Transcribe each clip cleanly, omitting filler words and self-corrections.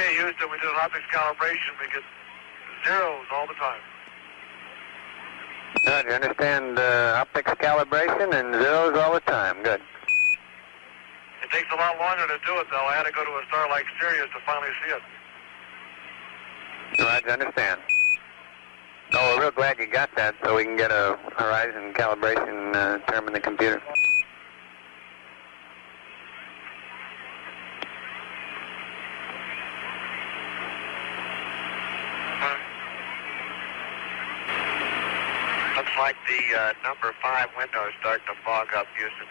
Okay, Houston, we did an optics calibration. We get zeros all the time. Good, you understand optics calibration and zeros all the time. Good. It takes a lot longer to do it, though. I had to go to a star like Sirius to finally see it. Roger, understand. Oh, we're real glad you got that so we can get a horizon calibration term in the computer. Looks like the number 5 window is starting to fog up, Houston.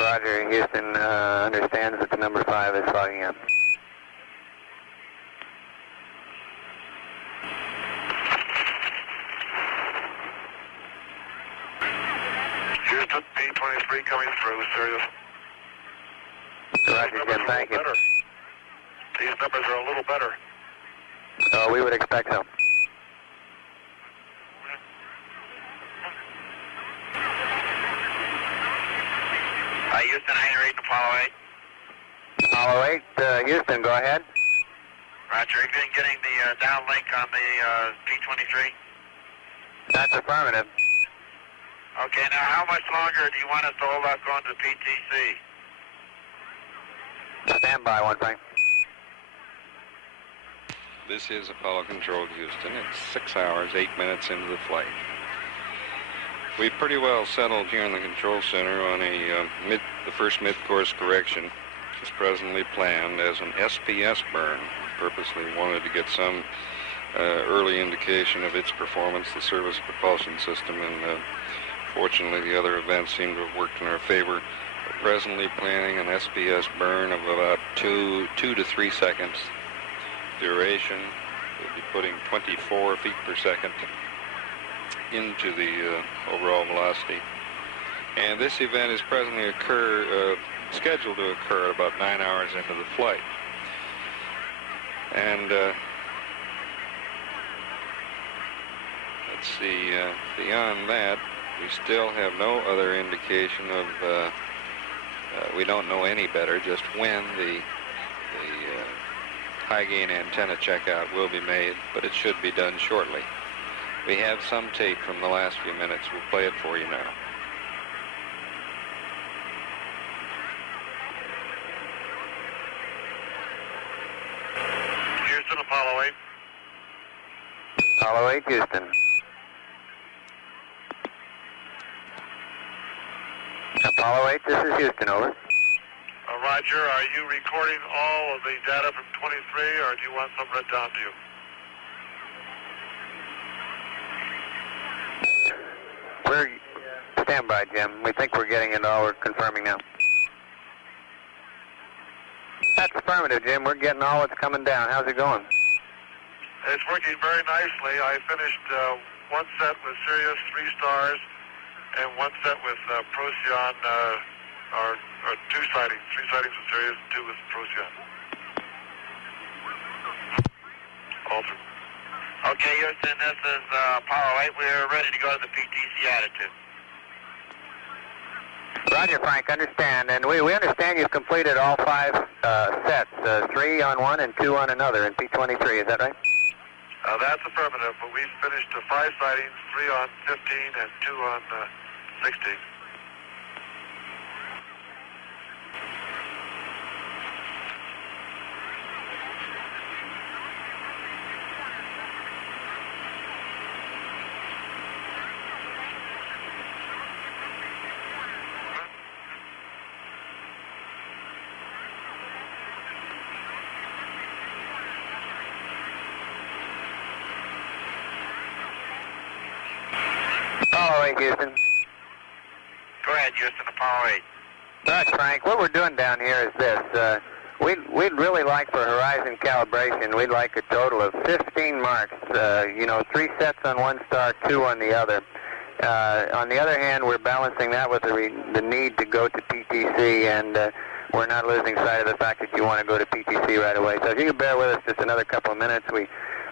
Roger, Houston understands that the number 5 is fogging up. Houston, P23 coming through, Sirius. Roger, Jim, thank you. These numbers are a little better. Oh, we would expect so. Houston, I ain't reading Apollo 8. Apollo 8, Houston, go ahead. Roger, you been getting the downlink on the P23? That's affirmative. Okay, now how much longer do you want us to hold off going to PTC? Stand by, one thing. This is Apollo Control, Houston. It's 6 hours, 8 minutes into the flight. We pretty well settled here in the control center on the first mid-course correction, which is presently planned as an SPS burn. Purposely wanted to get some early indication of its performance, the service propulsion system, and fortunately the other events seem to have worked in our favor. We're presently planning an SPS burn of about 2 to 3 seconds duration. We'll be putting 24 feet per second into the overall velocity. And this event is presently scheduled to occur about 9 hours into the flight. And let's see, beyond that, we still have no other indication of, we don't know any better just when the high-gain antenna checkout will be made, but it should be done shortly. We have some tape from the last few minutes. We'll play it for you now. Houston, Apollo 8. Apollo 8, Houston. Apollo 8, this is Houston, over. Roger, are you recording all of the data from 23, or do you want some read down to you? Stand by, Jim. We think we're getting it all. We're confirming now. That's affirmative, Jim. We're getting all that's coming down. How's it going? It's working very nicely. I finished one set with Sirius, 3 stars, and one set with Procyon, or 2 sightings. 3 sightings with Sirius, 2 with Procyon. Alter. Okay, Houston, this is Apollo 8. We're ready to go to the PTC attitude. Roger, Frank, understand. And we understand you've completed all 5 sets, 3 on one and 2 on another in P23, is that right? That's affirmative, but we've finished 5 sightings, 3 on 15 and 2 on 16. Apollo 8, Houston. Go ahead, Houston, Apollo 8. Right, Frank. What we're doing down here is this. We'd really like for horizon calibration, we'd like a total of 15 marks. 3 sets on one star, 2 on the other. On the other hand, we're balancing that with the need to go to PTC, and we're not losing sight of the fact that you want to go to PTC right away. So if you could bear with us just another couple of minutes, we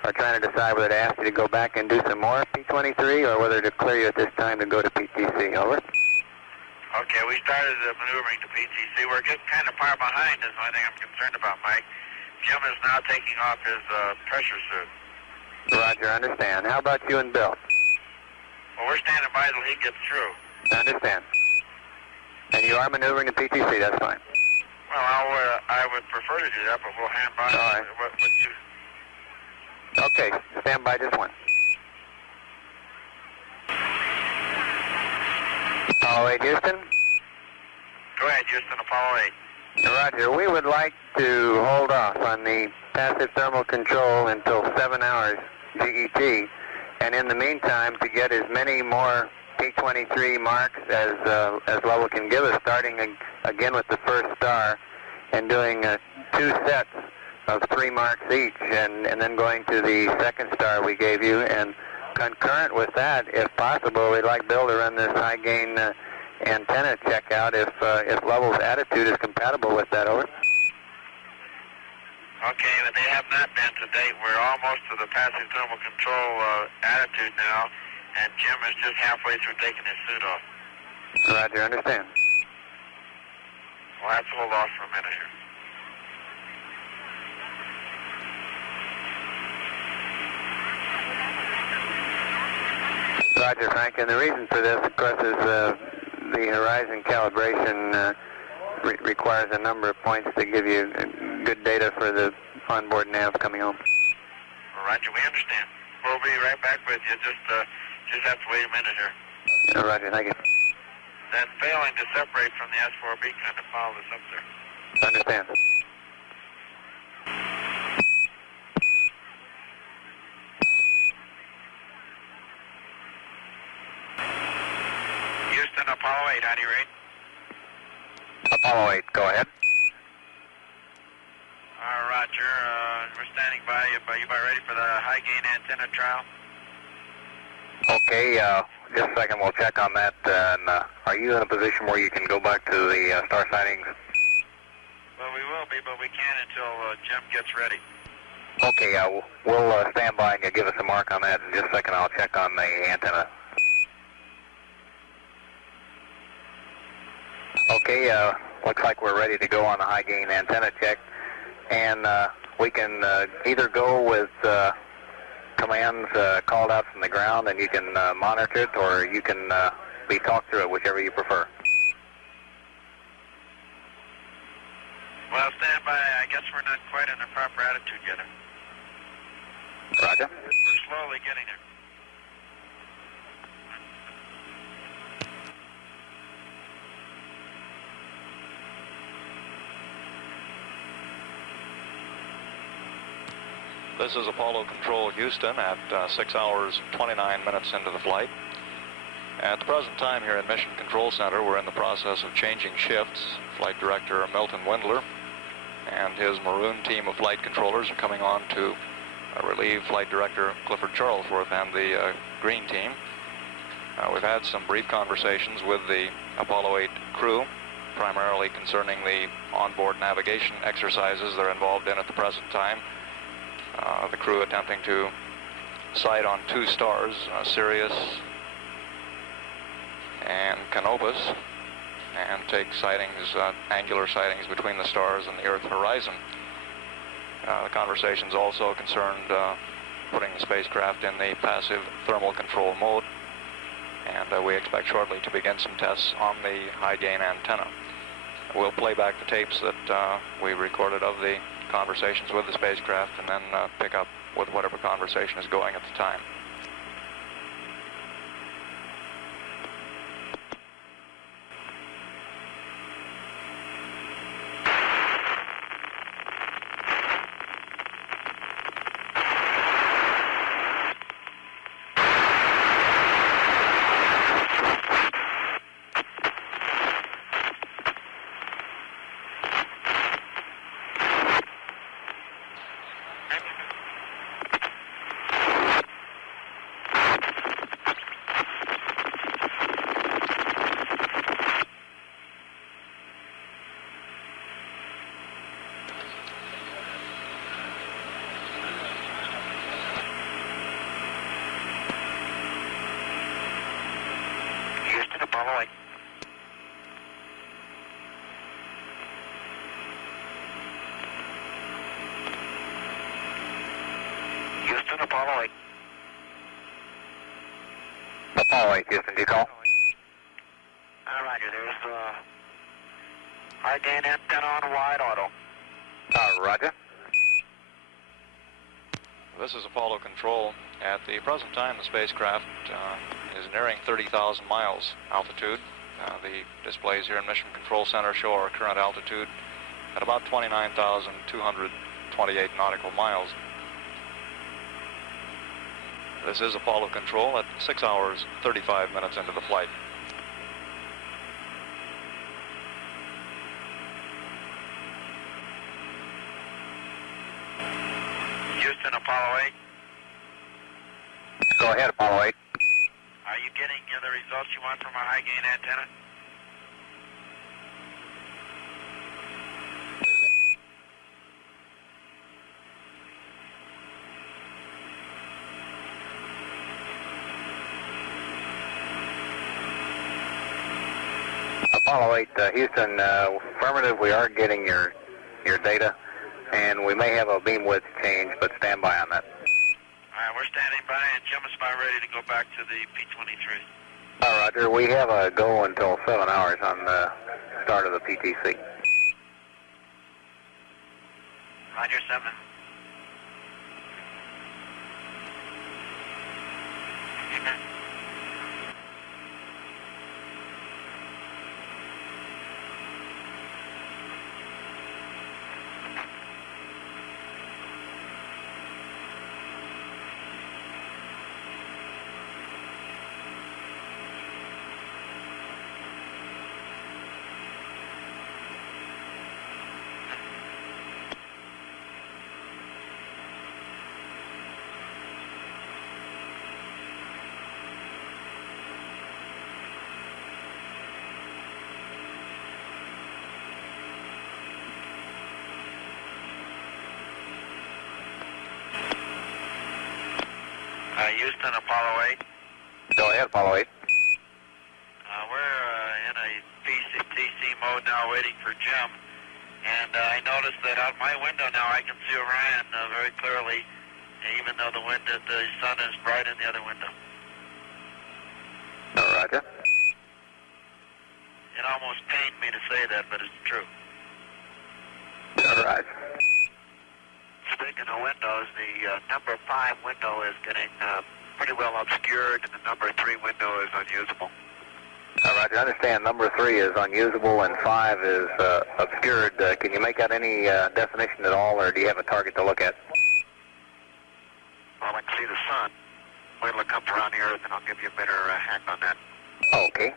are trying to decide whether to ask you to go back and do some more P23 or whether to clear you at this time to go to PTC. Over. Okay, we started maneuvering to PTC. We're getting kind of far behind is the only thing I'm concerned about, Mike. Jim is now taking off his pressure suit. Roger, understand. How about you and Bill? Well, we're standing by till he gets through. I understand. And you are maneuvering the PTC, that's fine. Well, I would prefer to do that, but we'll hand by. All right. What you... Okay, stand by just one. Apollo 8, Houston. Go ahead, Houston, Apollo 8. Roger, we would like to hold off on the passive thermal control until 7 hours GET, and in the meantime to get as many more P23 marks as level can give us, starting again with the first star and doing 2 sets of 3 marks each, and then going to the second star we gave you, and concurrent with that, if possible, we'd like Bill to run this high gain antenna check out if level's attitude is compatible with that. Over. Okay, but they have not been to date. We're almost to the passive thermal control attitude now, and Jim is just halfway through taking his suit off. Roger, understand. We'll have to hold off for a minute here. Roger, Frank, and the reason for this, of course, is the horizon calibration requires a number of points to give you good data for the onboard nav coming home. Roger, we understand. We'll be right back with you. Just have to wait a minute here. Roger, thank you. Then failing to separate from the S4 beacon to follow this up there. Understand. Houston, Apollo 8, how do you rate? Apollo 8, go ahead. Roger, we're standing by. You about ready for the high gain antenna trial? Okay, just a second, we'll check on that. And are you in a position where you can go back to the star sightings? Well, we will be, but we can't until Jim gets ready. Okay, we'll stand by and give us a mark on that. In just a second, I'll check on the antenna. Okay, looks like we're ready to go on the high gain antenna check. And we can either go with commands called out from the ground, and you can monitor it, or you can be talked through it, whichever you prefer. Well, stand by. I guess we're not quite in the proper attitude yet. Roger. We're slowly getting there. This is Apollo Control Houston at 6 hours 29 minutes into the flight. At the present time here in Mission Control Center, we're in the process of changing shifts. Flight Director Milton Windler and his maroon team of flight controllers are coming on to relieve Flight Director Clifford Charlesworth and the green team. We've had some brief conversations with the Apollo 8 crew, primarily concerning the onboard navigation exercises they're involved in at the present time. The crew attempting to sight on 2 stars, Sirius and Canopus, and take sightings, angular sightings between the stars and the Earth horizon. The conversations also concerned putting the spacecraft in the passive thermal control mode, and we expect shortly to begin some tests on the high gain antenna. We'll play back the tapes that we recorded of the conversations with the spacecraft, and then pick up with whatever conversation is going at the time. Apollo 8, Houston, did you call? Roger, there's high gain antenna on wide auto. Roger. This is Apollo Control. At the present time, the spacecraft is nearing 30,000 miles altitude. The displays here in Mission Control Center show our current altitude at about 29,228 nautical miles. This is Apollo Control at 6 hours, 35 minutes into the flight. Houston, Apollo 8. Go ahead, Apollo 8. Are you getting the results you want from our high gain antenna? Apollo 8, Houston, affirmative, we are getting your data, and we may have a beam width change, but stand by on that. All right, we're standing by, and Jim is about ready to go back to the P23. Roger, we have a go until 7 hours on the start of the PTC. Roger, 7. Houston, Apollo 8. Go ahead, Apollo 8. We're in a PTC mode now waiting for Jim. And I noticed that out my window now I can see Orion very clearly, even though the sun is bright in the other window. Roger. It almost pained me to say that, but it's true. Right. Speaking of windows, the number 5 window is getting pretty well obscured, and the number 3 window is unusable. Roger, I understand number 3 is unusable and 5 is obscured. Can you make out any definition at all, or do you have a target to look at? Well, I can see the sun. Wait till it comes around the Earth, and I'll give you a better hack on that. Okay.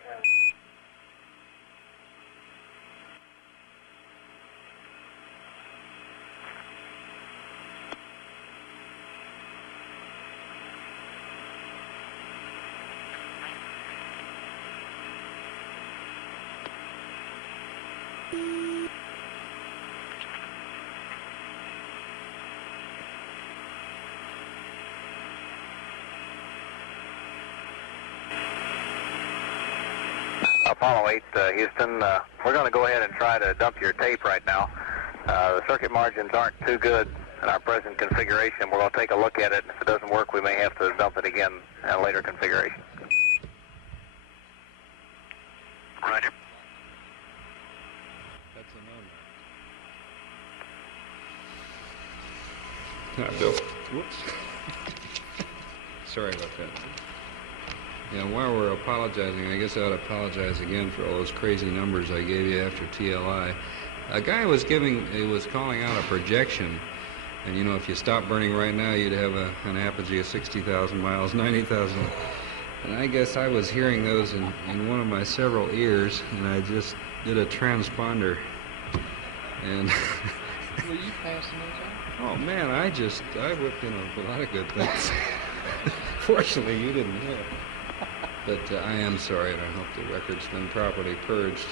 Apollo 8, Houston, we're going to go ahead and try to dump your tape right now. The circuit margins aren't too good in our present configuration. We're going to take a look at it. If it doesn't work, we may have to dump it again in a later configuration. Roger. That's a no-no. Bill. Whoops. Sorry about that. Yeah, while we're apologizing, I guess I ought to apologize again for all those crazy numbers I gave you after TLI. A guy was calling out a projection, and you know, if you stop burning right now, you'd have an apogee of 60,000 miles, 90,000. And I guess I was hearing those in one of my several ears, and I just did a transponder. And Were you passing those out? oh man, I whipped in a lot of good things. Fortunately, you didn't hear it. But I am sorry, and I hope the record's been properly purged.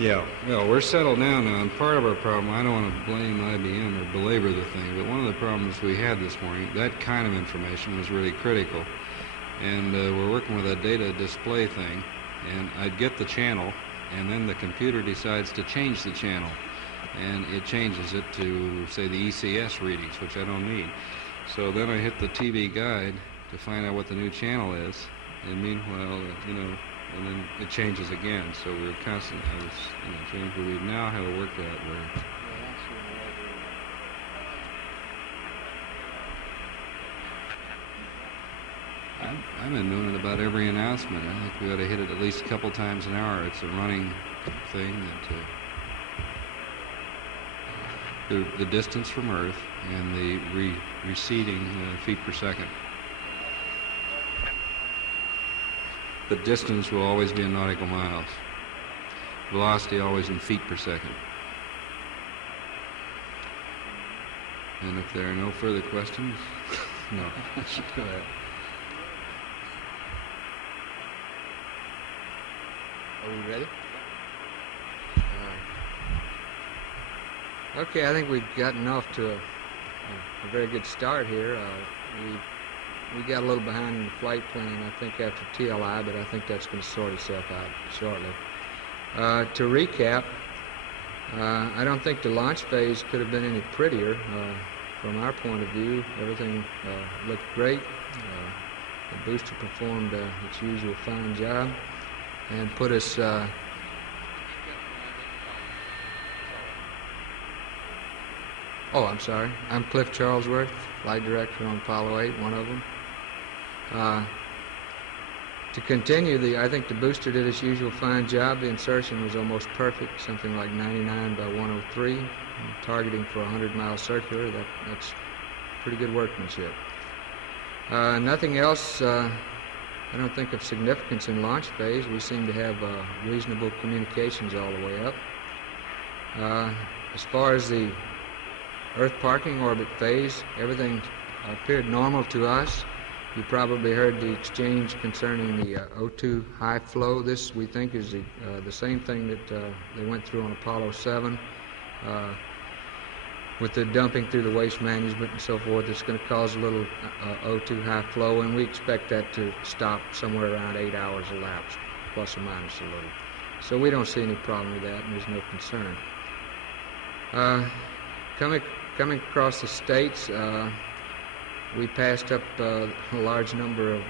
Yeah, well, we're settled down now, and part of our problem, I don't want to blame IBM or belabor the thing, but one of the problems we had this morning, that kind of information was really critical. And we're working with a data display thing, and I'd get the channel, and then the computer decides to change the channel. And it changes it to, say, the ECS readings, which I don't need. So then I hit the TV guide, to find out what the new channel is, and meanwhile, you know, and then it changes again. So we're constantly, I was, you know, trying to, we now have it worked out where. I've been doing it about every announcement. I think we ought to hit it at least a couple times an hour. It's a running thing that the distance from Earth and the receding feet per second. The distance will always be in nautical miles. Velocity always in feet per second. And if there are no further questions, no. Go ahead. Are we ready? Okay, I think we've gotten off to a very good start here. We got a little behind in the flight plan, I think, after TLI, but I think that's going to sort itself out shortly. To recap, I don't think the launch phase could have been any prettier. From our point of view, everything looked great. The booster performed its usual fine job and put us oh, I'm sorry. I'm Cliff Charlesworth, flight director on Apollo 8, one of them. To continue, I think the booster did its usual fine job. The insertion was almost perfect, something like 99 by 103, targeting for a 100-mile circular. That's pretty good workmanship. Nothing else, I don't think, of significance in launch phase. We seem to have reasonable communications all the way up. As far as the Earth parking orbit phase, everything appeared normal to us. You probably heard the exchange concerning the O2 high flow. This, we think, is the same thing that they went through on Apollo 7 with the dumping through the waste management and so forth. It's going to cause a little O2 high flow, and we expect that to stop somewhere around 8 hours elapsed, plus or minus a little. So we don't see any problem with that, and there's no concern. Coming across the states, we passed up a large number of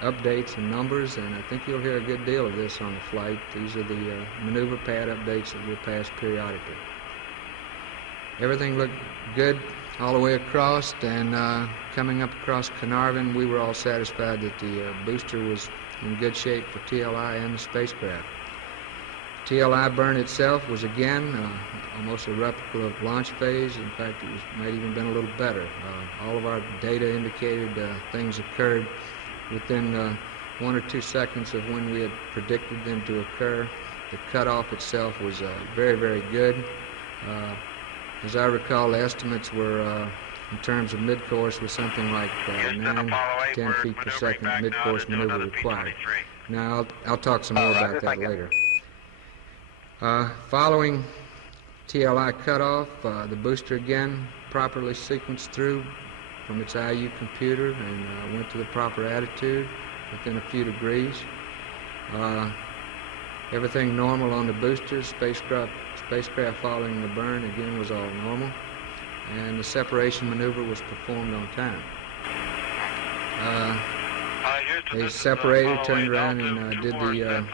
updates and numbers, and I think you'll hear a good deal of this on the flight. These are the maneuver pad updates that we'll pass periodically. Everything looked good all the way across, and coming up across Carnarvon, we were all satisfied that the booster was in good shape for TLI and the spacecraft. TLI burn itself was again almost a replica of launch phase. In fact, it might even been a little better. All of our data indicated things occurred within 1 or 2 seconds of when we had predicted them to occur. The cutoff itself was very, very good. As I recall, the estimates were, in terms of midcourse, was something like 9-10 feet per second midcourse maneuver required. Now, I'll talk some more about that later. Following TLI cutoff, the booster again properly sequenced through from its IU computer and went to the proper attitude within a few degrees. Everything normal on the booster. Spacecraft following the burn again was all normal, and the separation maneuver was performed on time. They separated, turned around, and did the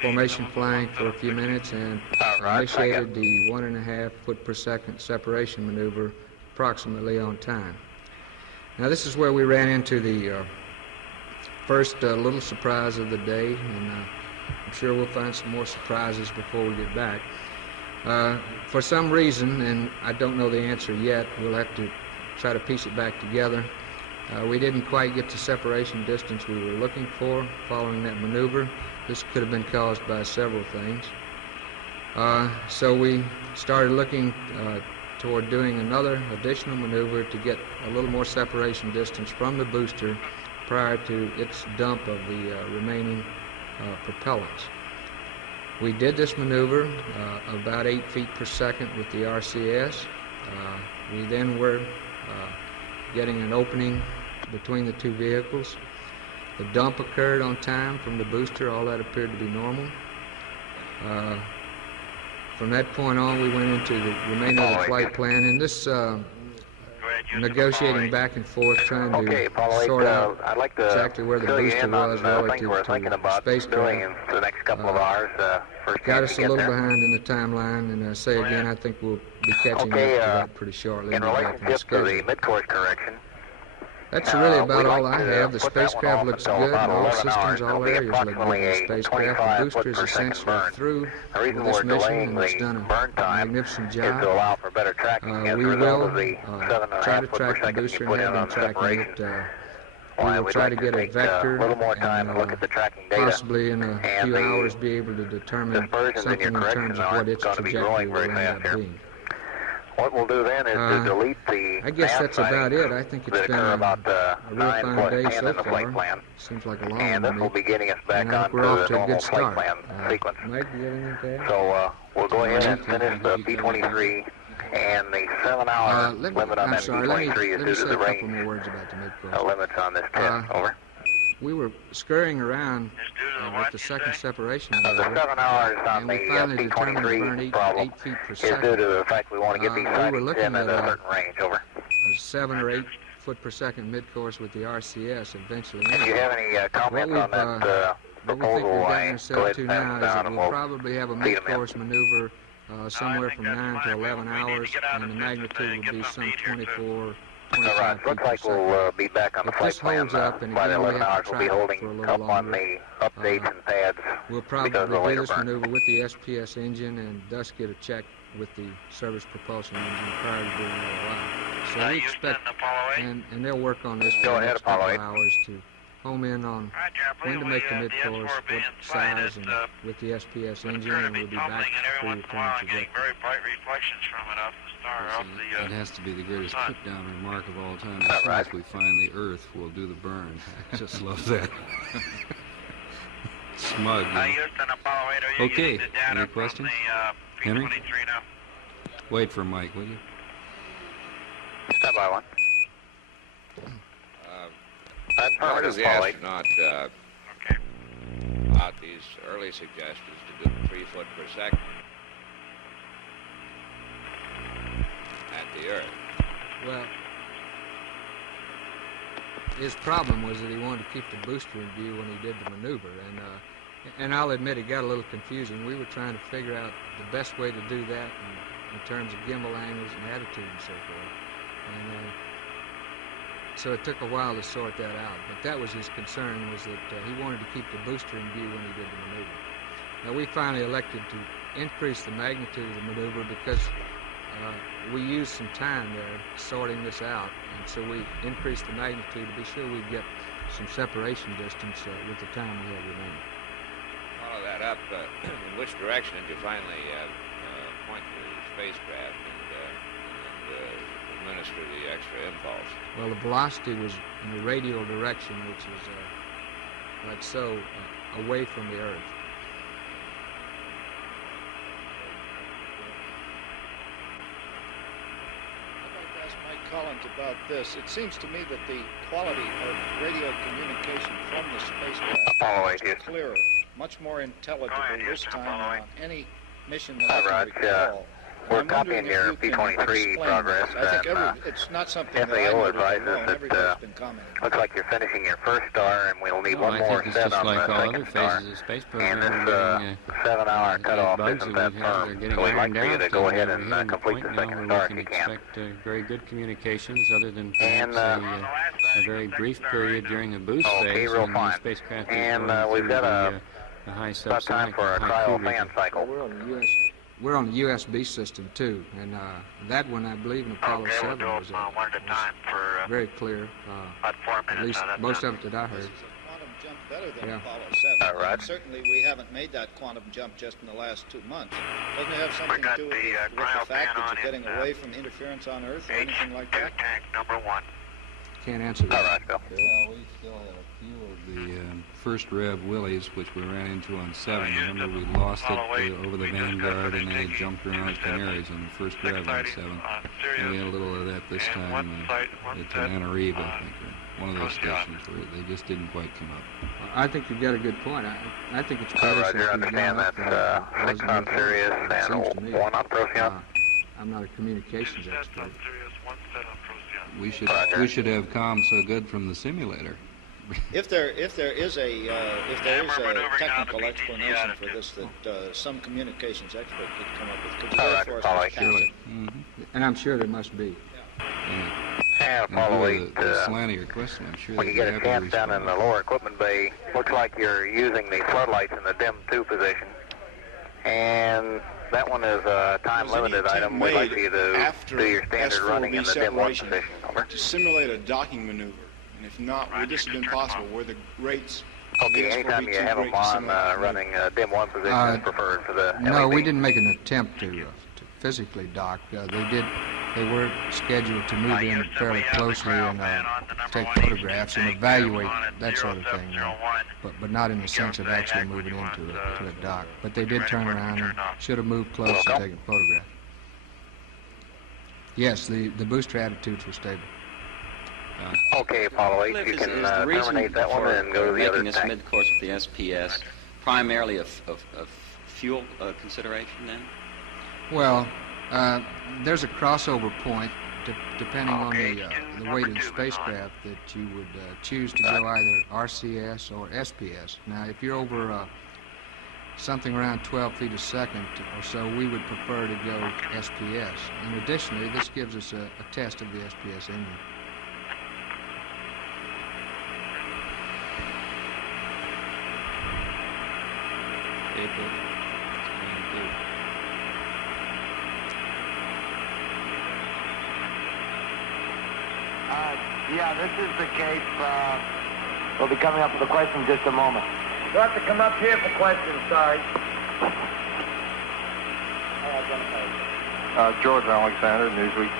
formation flying for a few minutes, and initiated the 1.5 foot per second separation maneuver approximately on time. Now, this is where we ran into the first little surprise of the day, and I'm sure we'll find some more surprises before we get back. For some reason, and I don't know the answer yet, we'll have to try to piece it back together. We didn't quite get the separation distance we were looking for following that maneuver. This could have been caused by several things. So we started looking toward doing another additional maneuver to get a little more separation distance from the booster prior to its dump of the remaining propellants. We did this maneuver about 8 feet per second with the RCS. We then were getting an opening between the two vehicles. The dump occurred on time from the booster. All that appeared to be normal. From that point on, we went into the remainder of the flight plan, and this negotiating back and forth, trying Okay, to Apollo 8, sort out I'd like to exactly where the fill you booster in on was things relative we're thinking to about doing spacecraft. for the next couple of hours. First Got chance us to a get little there. behind in the timeline, and say again, I think we'll be catching Okay, up to that pretty shortly. In and be back on relationship to the schedule. midcourse correction, That's really about we'd all like I to have. The put that one spacecraft off looks until good, about and all 11 systems, hours. all It'll be areas look good approximately in the a spacecraft. 25 The booster foot is per second essentially burn. through The reason with this we're mission, delaying and it's the done burn a time magnificent is job. to allow for better tracking as a We result will of the try to 7.5 foot per track the second you booster and put in have been on the tracking separation. it. We Why will we'd try like to get a take vector a little more time and to look at the tracking data. possibly in a And few the hours be able to determine dispersions in your something in correction terms of aren't what its going to be trajectory growing will very end fast up here. being. What we'll do then is to delete the I guess mass that's about sightings it. I think it's that been occur a about real 9 fine plus day 10 so in the flight far. plan. Seems like a long And one this to will me. be getting us back And I think onto we're off the to a normal good flight start. plan sequence. Mike, you got anything to add? So we'll go ahead and finish the P23 and the 7-hour limit on that P23 is due to the range more words about the midcourse. limits on this test. Over. We were scurrying around It's due to the with what, the you second say? separation The maneuver, 7 hours on and the we finally determined to burn P23 problem 8 feet per is due second. to the fact we want to get these we were sightings looking in at at a certain range. Over. A 7 or 8 foot per second midcourse with the RCS eventually. If you have any comments on that What we think we've proposal, gotten go ourselves ahead to and now pass is it that down and we'll we'll probably have a feed 'em in. midcourse maneuver somewhere from 9 to 11 We need to hours, get out and of the this magnitude and will be get some some meat here, too. 24, All 25 right, feet looks per like second. we'll be back on the If flight this plan holds up, and by the again, we 11 have hours. to We'll be track holding for a little up on longer, the updates and pads we'll because of the probably do later this burn. maneuver with the SPS engine and thus get a check with the service propulsion engine prior to doing ROI. So we Houston, expect, Apollo 8. and they'll work on this Go for the ahead, next couple Apollo of 8. hours to home in on Roger, I when believe to make the we, midcourse, the S4B what in flight. size, It and with the SPS would engine, appear to and be we'll be tumbling, back and every for once in a while I'm getting trajectory. very bright reflections from it off the star, off the... It has to be the greatest sun. put-down remark of all time. All As soon right. as we find the Earth, we'll do the burn. I just love that. Smug. you know. Houston, Apollo 8, are you Okay, getting the data any from questions? the Henry? P23 now? Wait for Mike, will you? Stand by one. That's How perfect, does the Apollo 8. astronaut Okay. about these early suggestions to do 3 foot per second at the Earth? Well, his problem was that he wanted to keep the booster in view when he did the maneuver, and I'll admit it got a little confusing. We were trying to figure out the best way to do that in terms of gimbal angles and attitude and so forth, and so it took a while to sort that out. But that was his concern, was that he wanted to keep the booster in view when he did the maneuver. Now we finally elected to increase the magnitude of the maneuver because we used some time there sorting this out, and so we increased the magnitude to be sure we'd get some separation distance with the time we had remaining. Follow that up. In which direction did you finally point the spacecraft and administer the extra impulse? Well, the velocity was in the radial direction, which is like so, away from the Earth. I'd like to ask Mike Collins about this. It seems to me that the quality of radio communication from the spacecraft Apollo 8, is Houston. clearer, much more intelligible Go ahead, this Houston, time Apollo than on any mission that All I right, can recall. we're And I'm wondering copying if your you can P23 explain progress, this. I think and, it's not something that I FAO noted advises alone. that, Everybody's been commenting. Looks like you're finishing your first star, and we'll need No, one I more think it's set just on like the all second other star. phases of space And program. this 7-hour cutoff bugs isn't that that we've had are firm, getting so we'd like ironed for you out, to go ahead we're and hitting the complete point the now second where star we if can you can. expect very good communications, other than And, perhaps a very brief period during the boost Okay, phase real when the fine. spacecraft is And going we've through got the high about time subsonic for a and high Q cryo fan region. cycle. We're on the USB system too, and that one, I believe, in Apollo Okay, we'll 7 do was, them one at a time for very clear. about 4 At minutes. least most of it that I This heard. is a quantum jump better than Yeah. Apollo 7. All right. Certainly we haven't made that quantum jump just in the last 2 months. Doesn't it have something got to do the, with the cryo fact fan that on you're getting in, away from interference on Earth or anything like that? tank number 1. Can't answer All that. right, Bill. We still had a few of the first Rev Willies, which we ran into on 7. Remember, we lost it over the Vanguard, and then it jumped around at Canaries on the first Rev on 7. And we had a little of that this time at Anariva, I think, or one of those stations where they just didn't quite come up. I think you've got a good point. I think it's better since Roger, we've understand gone up that's there. It 6 wasn't on before. Sirius It seems to and me. 1 on Procyon. I'm not a communications expert. We should have comms so good from the simulator. If there is a technical explanation for this that some communications expert could come up with, could you therefore Surely. And I'm sure there must be. And follow The slant of your question, I'm sure when you get a chance down in the lower equipment bay, looks like you're using the floodlights in the dim 2 position. And that one is a time-limited item. We'd like you to do your standard running in the dim 1 position. Over. To simulate a docking maneuver, and if not, would this have been possible? Were the rates? Okay, anytime you have them on running dim 1 position is preferred for the No, LED. we didn't make an attempt to physically dock. They were scheduled to move in fairly closely and take photographs and evaluate that sort of thing, but not in the sense of actually moving into a dock. But they did turn around and should have moved close and taken a photograph. Yes, the booster attitudes were stable. Okay, Apollo 8, you can terminate that one and go to the other making this tank. midcourse with the SPS primarily a fuel consideration then? Well, there's a crossover point depending on the weight of the spacecraft that you would choose to go either RCS or SPS. Now, if you're over something around 12 feet a second or so, we would prefer to go SPS. And additionally, this gives us a test of the SPS engine. Yeah, this is the Cape. We'll be coming up with a question in just a moment. You'll have to come up here for questions, sorry. George Alexander, Newsweek.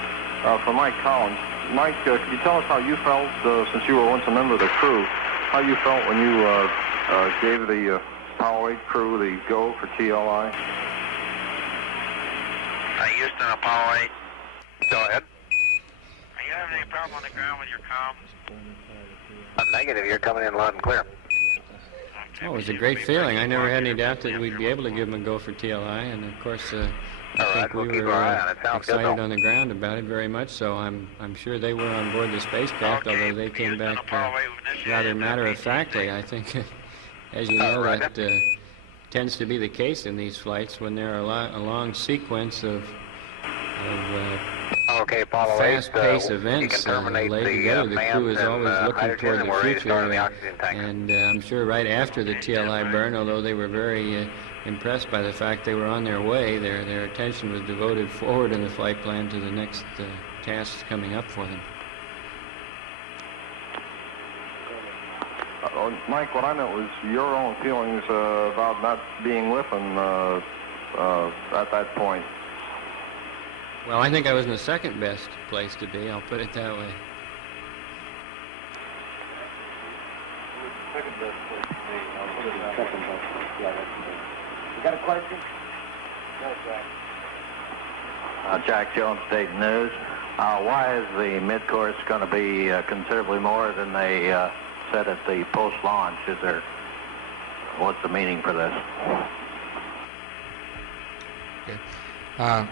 For Mike Collins. Mike, could you tell us how you felt, since you were once a member of the crew, how you felt when you gave the Apollo 8 crew the go for TLI? Houston, Apollo 8. Go ahead. Are you having any problem on the ground with your comms? Negative, you're coming in loud and clear. Oh, it was a great feeling. I never had any doubt that we'd be able to give them a go for TLI, and of course, I think we were excited on the ground about it very much. So I'm sure they were on board the spacecraft, although they came back rather matter-of-factly. I think, as you know, that tends to be the case in these flights when there are a long sequence of fast-paced events laid together. The crew is always looking toward the future, and I'm sure right after the TLI burn, although they were very impressed by the fact they were on their way, their attention was devoted forward in the flight plan to the next tasks coming up for them. Mike, what I meant was your own feelings about not being with them at that point. Well, I think I was in the second best place to be, I'll put it that way. Second best place to be. I'll put it in second best place. Yeah, that's good. You got a question? No, Jack. Jack Jones, State News. Why is the midcourse going to be considerably more than they said at the post-launch? What's the meaning for this? Okay.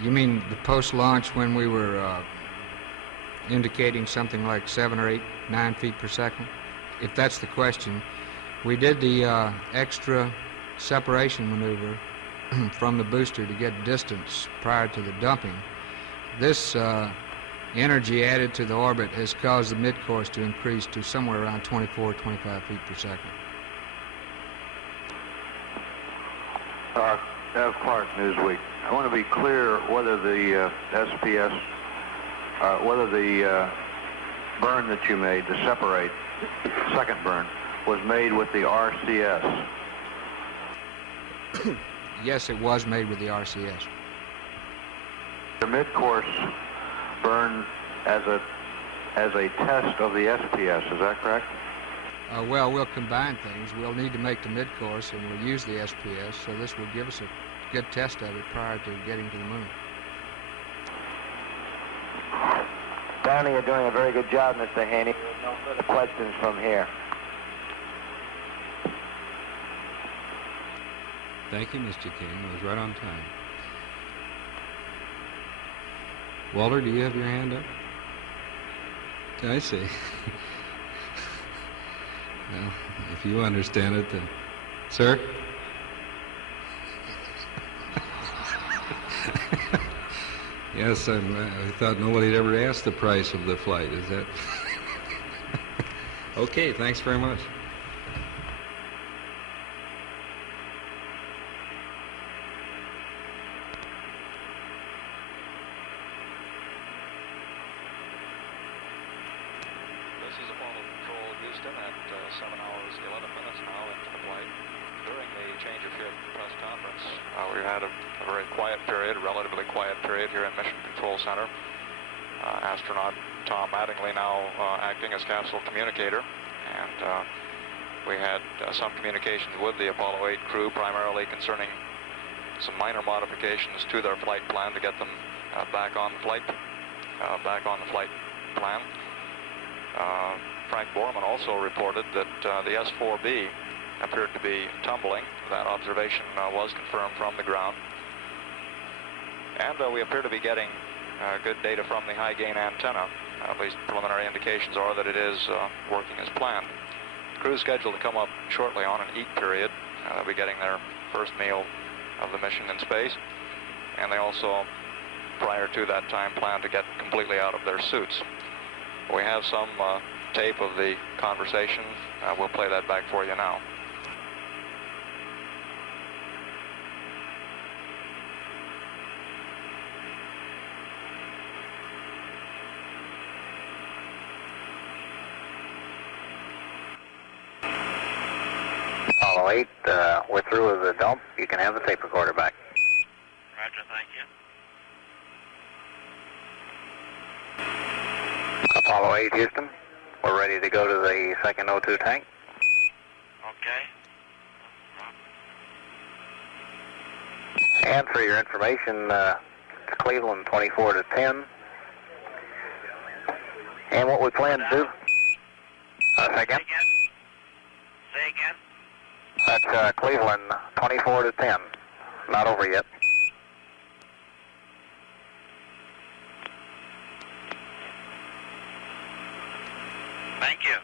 You mean the post-launch when we were indicating something like 7 or 8, 9 feet per second? If that's the question, we did the extra separation maneuver from the booster to get distance prior to the dumping. This energy added to the orbit has caused the midcourse to increase to somewhere around 24, 25 feet per second. F. Clark, Newsweek. I want to be clear whether the SPS, whether the burn that you made to separate, second burn, was made with the RCS. Yes, it was made with the RCS. The midcourse burn as a test of the SPS, is that correct? Well, we'll combine things. We'll need to make the midcourse, and we'll use the SPS, so this will give us a good test of it prior to getting to the moon. Downey, you're doing a very good job, Mr. Haney. No further questions from here. Thank you, Mr. King. It was right on time. Walter, do you have your hand up? I see. Well, if you understand it, then... Sir? Yes, I thought nobody had ever asked the price of the flight. Is that... Okay, thanks very much. This is Apollo Control Houston at 7 hours 11 minutes now into the flight. During the change of shift press conference, we had a very quiet period, a relatively quiet period here in Mission Control Center. Astronaut Tom Mattingly now acting as capsule communicator, and we had some communications with the Apollo 8 crew, primarily concerning some minor modifications to their flight plan to get them back on the flight plan. Frank Borman also reported that the S-4B appeared to be tumbling. That observation was confirmed from the ground. And we appear to be getting good data from the high-gain antenna. At least preliminary indications are that it is working as planned. The crew is scheduled to come up shortly on an eat period. They'll be getting their first meal of the mission in space. And they also, prior to that time, plan to get completely out of their suits. We have some tape of the conversation. We'll play that back for you now. Apollo 8, we're through with the dump. You can have the tape recorder back. Roger, thank you. Apollo 8, Houston. We're ready to go to the second O2 tank. Okay. And for your information, it's Cleveland 24 to 10. And what we plan to do... Say again? Say again? That's Cleveland 24 to 10. Not over yet. Thank you.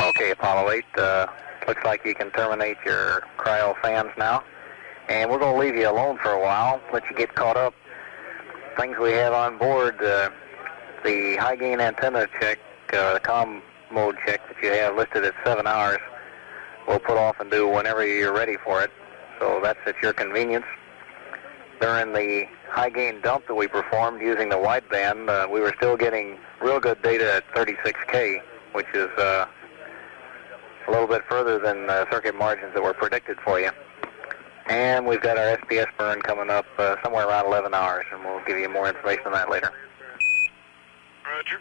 Okay, Apollo 8, looks like you can terminate your cryo fans now. And we're going to leave you alone for a while, let you get caught up. Things we have on board, the high-gain antenna check, the comm mode check that you have listed at 7 hours, we'll put off and do whenever you're ready for it. So that's at your convenience. During the high-gain dump that we performed using the wideband, we were still getting real good data at 36K, which is a little bit further than circuit margins that were predicted for you. And we've got our SPS burn coming up somewhere around 11 hours, and we'll give you more information on that later. Roger.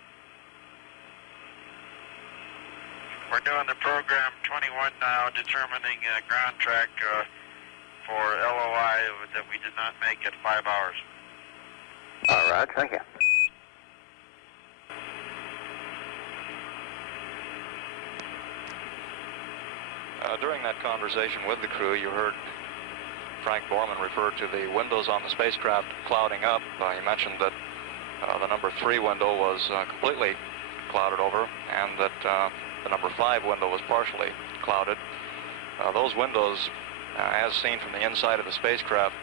We're doing the program 21 now, determining ground track for LOI that we did not make at 5 hours. All right, thank you. During that conversation with the crew, you heard Frank Borman refer to the windows on the spacecraft clouding up. He mentioned that the number 3 window was completely clouded over, and that the number 5 window was partially clouded. Those windows, as seen from the inside of the spacecraft,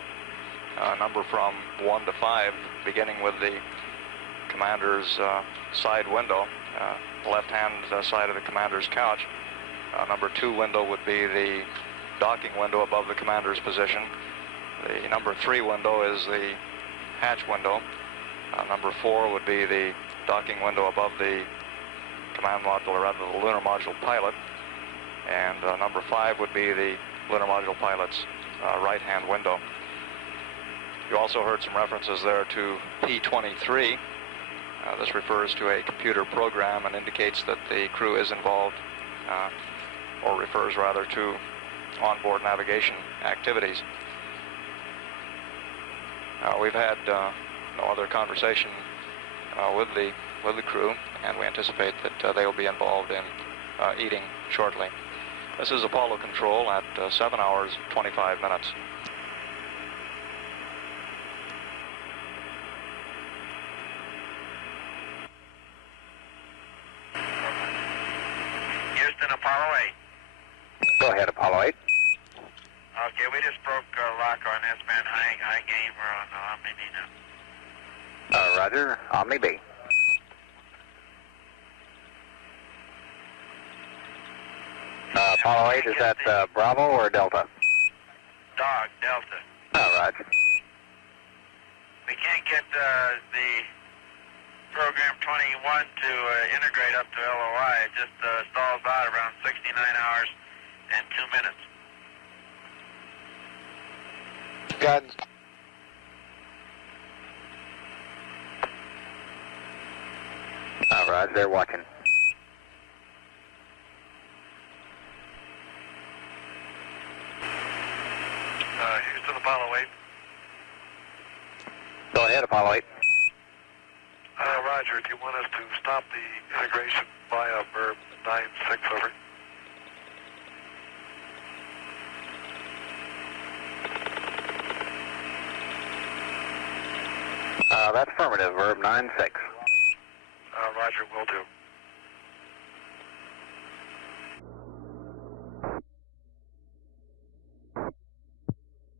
number from 1 to 5, beginning with the commander's side window, left-hand side of the commander's couch. Number 2 window would be the docking window above the commander's position. The number 3 window is the hatch window. Number 4 would be the docking window above the command module, or rather the lunar module pilot. And number 5 would be the lunar module pilot's right-hand window. You also heard some references there to P23. This refers to a computer program and indicates that the crew is involved, or refers rather to onboard navigation activities. We've had no other conversation with the crew, and we anticipate that they will be involved in eating shortly. This is Apollo Control at 7 hours 25 minutes. Houston, Apollo 8. Go ahead, Apollo 8. Okay, we just broke lock on S-band high gain. We're on Omni B now. Roger, Omni B. Apollo 8, is that Bravo or Delta? Dog, Delta. Roger. We can't get the program 21 to integrate up to LOI. It just stalls out around 69 hours and 2 minutes. Guidance. Roger, they're watching. Houston, Apollo 8. Go ahead, Apollo 8. Roger, do you want us to stop the integration via verb 96 over? That's affirmative, verb 96. Roger, will do.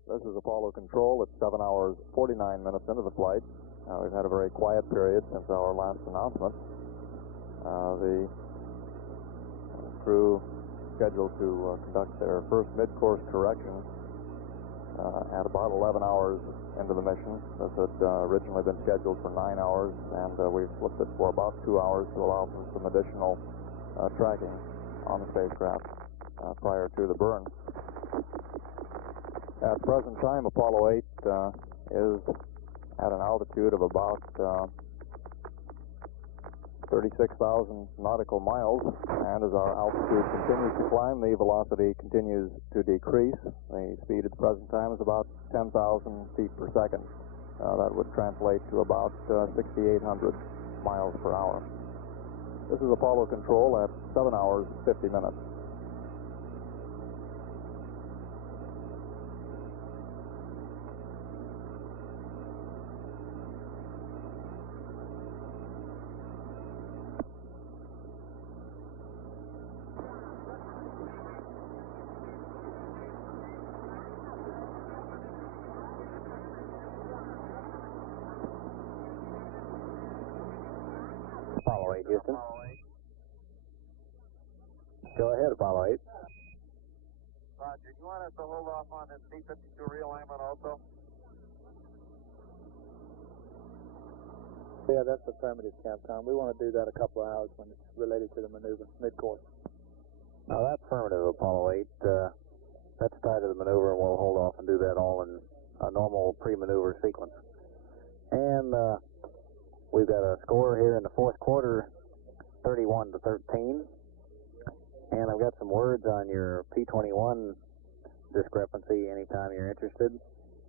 This is Apollo Control. It's 7 hours 49 minutes into the flight. We've had a very quiet period since our last announcement. The crew scheduled to conduct their first mid-course correction at about 11 hours into the mission. This had originally been scheduled for 9 hours, and we've flipped it for about 2 hours to allow for some additional tracking on the spacecraft prior to the burn. At present time, Apollo 8 is at an altitude of about 36,000 nautical miles, and as our altitude continues to climb, the velocity continues to decrease. The speed at the present time is about 10,000 feet per second. That would translate to about 6,800 miles per hour. This is Apollo Control at 7 hours 50 minutes. Apollo 8, Houston. Go ahead, Apollo 8. Roger, do you want us to hold off on this P52 realignment also? Yeah, that's affirmative, Capcom. We want to do that a couple of hours when it's related to the maneuver, mid-course. Now, that's affirmative, Apollo 8. That's tied to the maneuver, and we'll hold off and do that all in a normal pre-maneuver sequence. And we've got a score here in the fourth quarter, 31-13. And I've got some words on your P21 discrepancy anytime you're interested.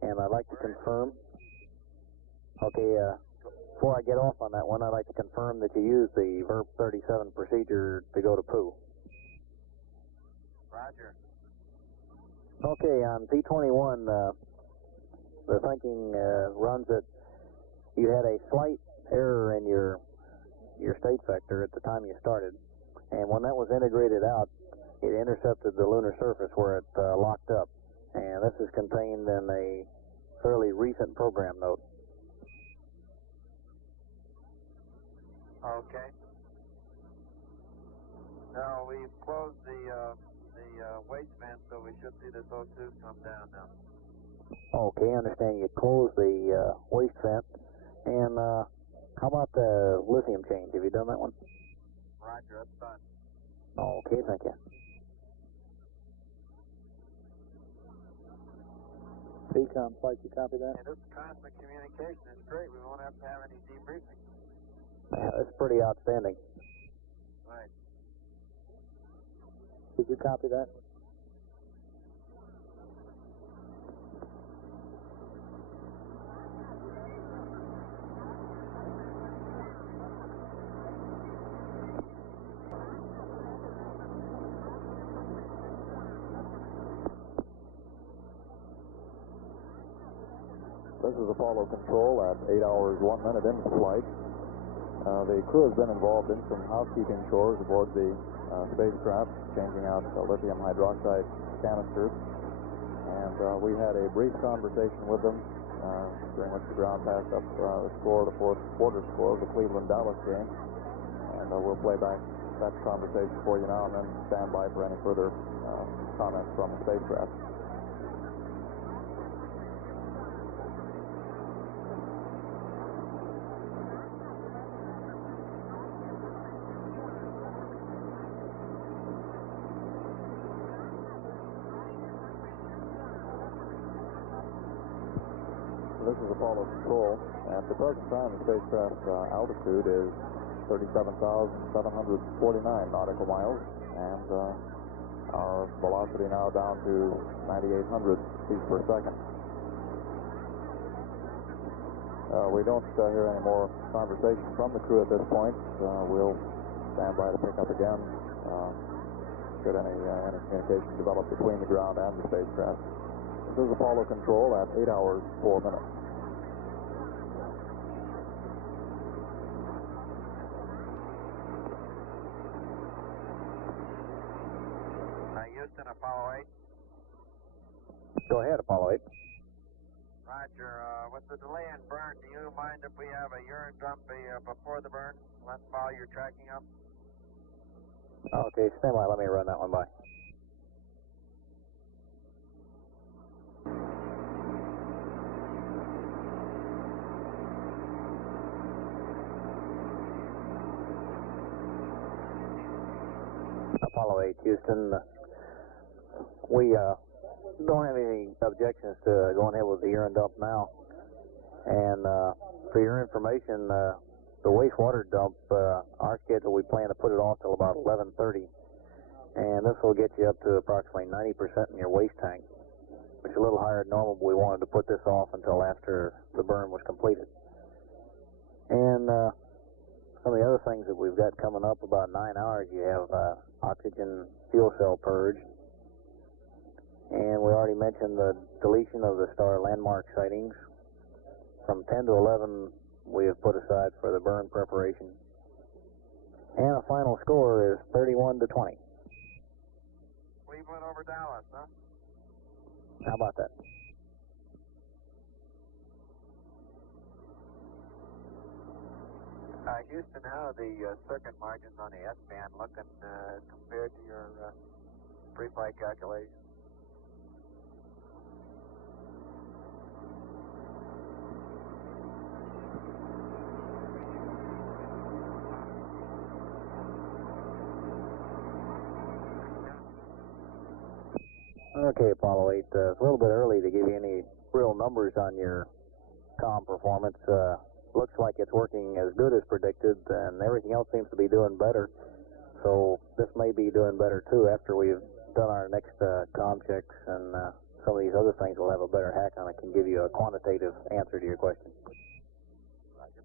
And I'd like to confirm. Okay, before I get off on that one, I'd like to confirm that you use the verb 37 procedure to go to poo. Roger. Okay, on P21, the thinking runs that you had a slight error in your state vector at the time you started, and when that was integrated out, it intercepted the lunar surface where it locked up, and this is contained in a fairly recent program note. Okay. Now we've closed the waste vent, so we should see this O2 come down now. Okay, I understand you closed the waste vent, and how about the lithium change? Have you done that one? Roger, that's done. Okay, thank you. PCOM flight, you copy that? Hey, this constant communication is great. We won't have to have any debriefing. Yeah, that's pretty outstanding. Right. Did you copy that? This is Apollo Control at 8 hours 1 minute into flight. The crew has been involved in some housekeeping chores aboard the spacecraft, changing out lithium hydroxide canisters. And we had a brief conversation with them during which the ground passed up the score, the fourth quarter score of the Cleveland-Dallas game. And we'll play back that conversation for you now and then stand by for any further comments from the spacecraft. This is Apollo Control. At the present time, the spacecraft altitude is 37,749 nautical miles, and our velocity now down to 9,800 feet per second. We don't hear any more conversation from the crew at this point. We'll stand by to pick up again should any communication develop between the ground and the spacecraft. This is Apollo Control at 8 hours 4 minutes. Houston, Apollo 8. Go ahead, Apollo 8. Roger. With the delay in burn, do you mind if we have a urine dump before the burn? While you're tracking up? Okay, stand by. Let me run that one by. Apollo 8, Houston. We don't have any objections to going ahead with the urine dump now. And for your information, the wastewater dump, our schedule, we plan to put it off till about 11:30. And this will get you up to approximately 90% in your waste tank, which is a little higher than normal, but we wanted to put this off until after the burn was completed. And some of the other things that we've got coming up, about 9 hours, you have oxygen fuel cell purge. And we already mentioned the deletion of the star landmark sightings. From 10 to 11, we have put aside for the burn preparation. And a final score is 31 to 20. Cleveland over Dallas, huh? How about that? Houston, how are the circuit margins on the S-band looking compared to your pre-flight calculations? Okay, Apollo 8, it's a little bit early to give you any real numbers on your comm performance. Looks like it's working as good as predicted, and everything else seems to be doing better. So this may be doing better, too, after we've done our next comm checks, and some of these other things will have a better hack on it, can give you a quantitative answer to your question. Roger.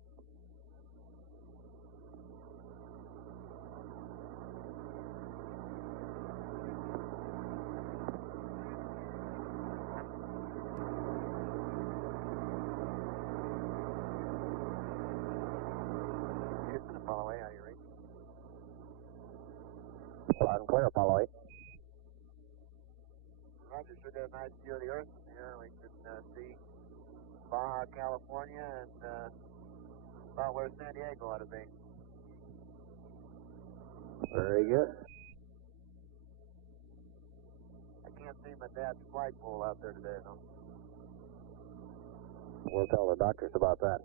Apollo 8, how you read? Loud and clear, Apollo 8. Roger, should have a nice view of the Earth from here. We can see Baja California and about where San Diego ought to be. Very good. I can't see my dad's flight pool out there today, though. We'll tell the doctors about that.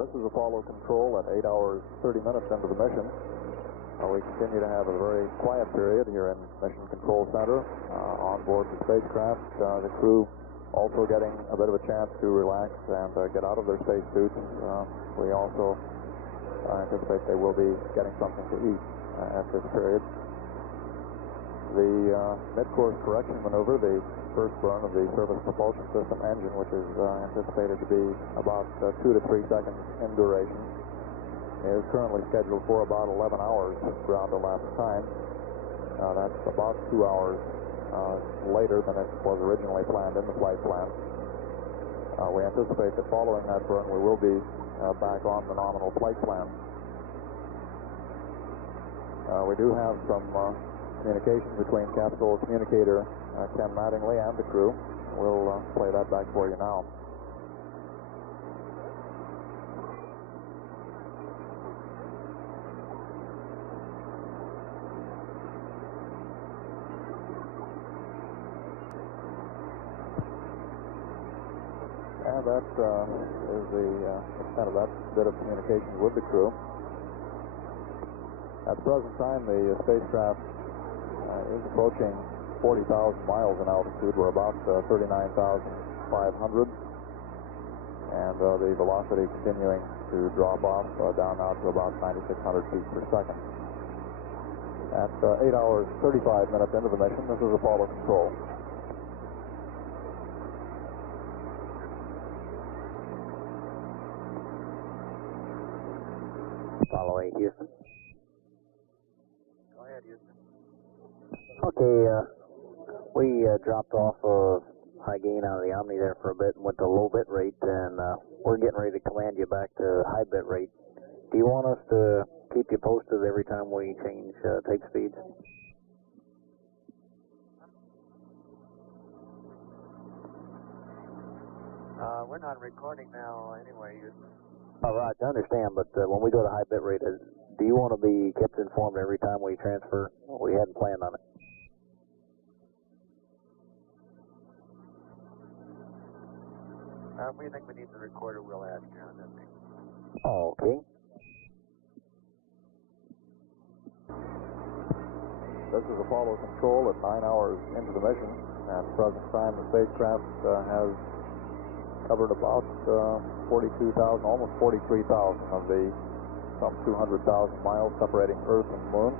This is Apollo Control at 8 hours 30 minutes into the mission. We continue to have a very quiet period here in Mission Control Center on board the spacecraft. The crew also getting a bit of a chance to relax and get out of their spacesuits. We also anticipate they will be getting something to eat at this period. The midcourse correction maneuver, the first burn of the surface propulsion system engine, which is anticipated to be about 2 to 3 seconds in duration, is currently scheduled for about 11 hours ground elapsed time. That's about 2 hours later than it was originally planned in the flight plan. We anticipate that following that burn, we will be back on the nominal flight plan. We do have some communication between capsule communicator Ken Mattingly and the crew. We'll play that back for you now. And that is the extent of that bit of communication with the crew. At the present time, the spacecraft is approaching 40,000 miles in altitude. We're about 39,500, and the velocity continuing to drop off down now to about 9,600 feet per second. At 8 hours 35 minutes into the mission, this is Apollo Control. Apollo 8, Houston. Go ahead, Houston. Okay, we dropped off of high gain out of the Omni there for a bit and went to low bit rate, and we're getting ready to command you back to high bit rate. Do you want us to keep you posted every time we change tape speeds? We're not recording now anyway, Houston. All right, I understand, but when we go to high bit rate, do you want to be kept informed every time we transfer? We hadn't planned on it. If we think we need the recorder, we'll ask you on that thing. Oh, okay. This is Apollo Control at 9 hours into the mission. At the present time, the spacecraft has covered about 42,000, almost 43,000 of the some 200,000 miles separating Earth and Moon.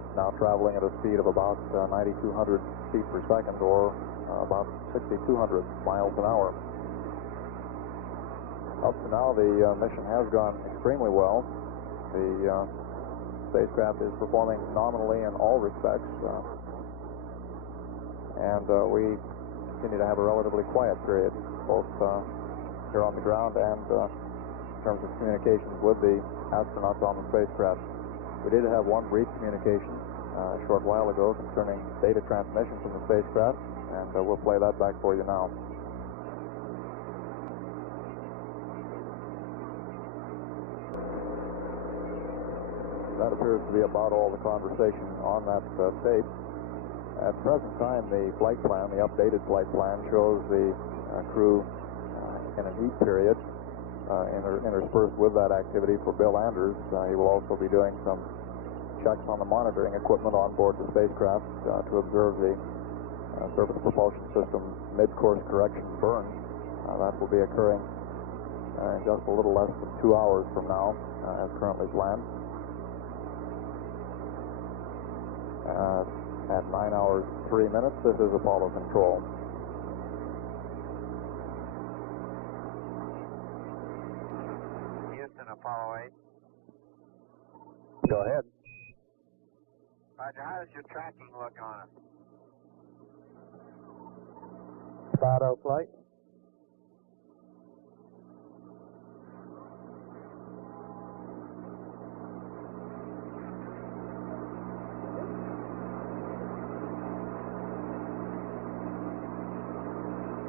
It's now traveling at a speed of about 9,200 feet per second, or about 6,200 miles an hour. Up to now, the mission has gone extremely well. The spacecraft is performing nominally in all respects, and we continue to have a relatively quiet period, both here on the ground and in terms of communications with the astronauts on the spacecraft. We did have one brief communication a short while ago concerning data transmission from the spacecraft, and we'll play that back for you now. That appears to be about all the conversation on that tape. At the present time, the flight plan, the updated flight plan, shows the crew in a heat period interspersed with that activity for Bill Anders. He will also be doing some checks on the monitoring equipment on board the spacecraft to observe the surface propulsion system mid-course correction burn. That will be occurring in just a little less than 2 hours from now, as currently planned. At 9 hours 3 minutes, this is Apollo Control. Houston, Apollo 8. Go ahead. Roger, how does your tracking look on it? Auto flight.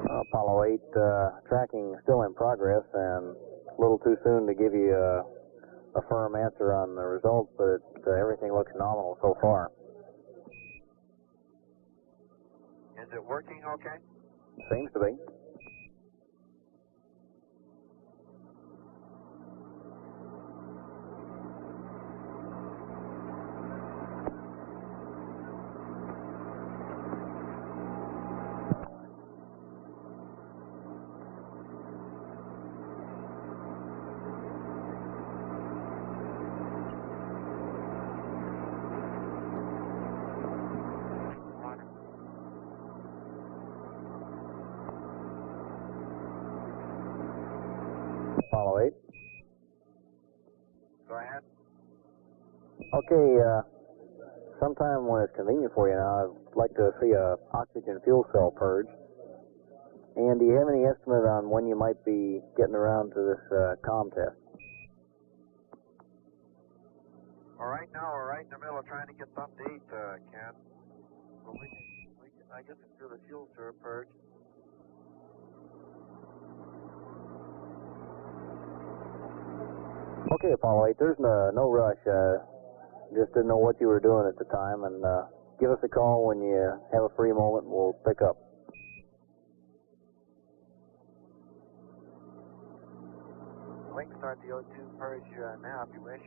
Apollo 8 tracking still in progress, and a little too soon to give you a firm answer on the results, but everything looks nominal so far. Is it working okay? Seems to be. Apollo 8. Go ahead. Okay, sometime when it's convenient for you now, I'd like to see a oxygen fuel cell purge. And do you have any estimate on when you might be getting around to this comm test? Well, right now we're right in the middle of trying to get something to eat, Ken. But I guess we can do the fuel syrup purge. Okay, Apollo 8, there's no rush. Just didn't know what you were doing at the time, and give us a call when you have a free moment and we'll pick up. We can start the O2 purge now if you wish.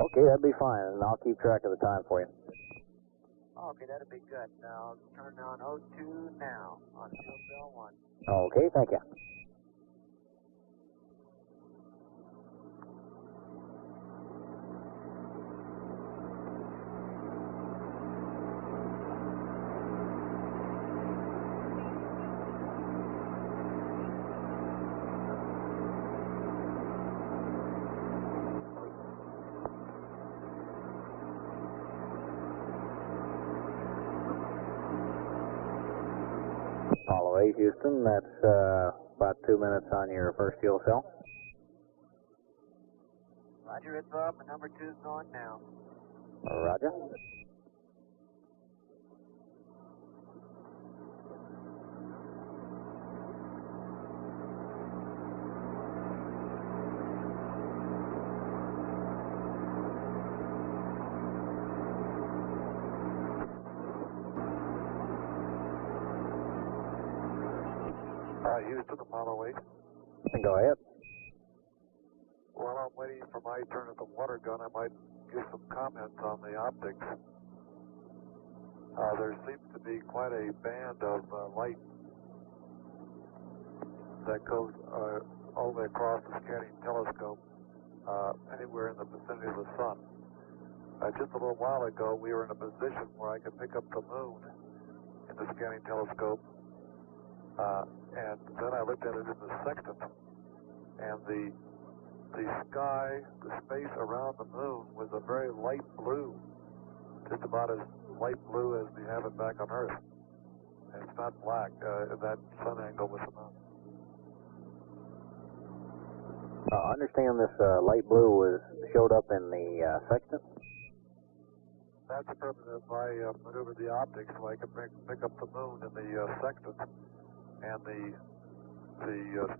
Okay, that'd be fine, and I'll keep track of the time for you. Okay, that'd be good. Now, turn on O2 now on fuel cell 1. Okay, thank you. Apollo 8, Houston, that's about 2 minutes on your first fuel cell. Roger, it's up, and number 2's going now. Roger. Houston, Apollo 8. Go ahead. While I'm waiting for my turn at the water gun, I might give some comments on the optics. There seems to be quite a band of light that goes all the way across the scanning telescope, anywhere in the vicinity of the sun. Just a little while ago, we were in a position where I could pick up the moon in the scanning telescope. And then I looked at it in the sextant, and the sky, the space around the moon was a very light blue, just about as light blue as we have it back on Earth. And it's not black, that sun angle with the moon. I understand this light blue showed up in the sextant? That's the purpose of I maneuvered the optics so I could pick up the moon in the sextant. And the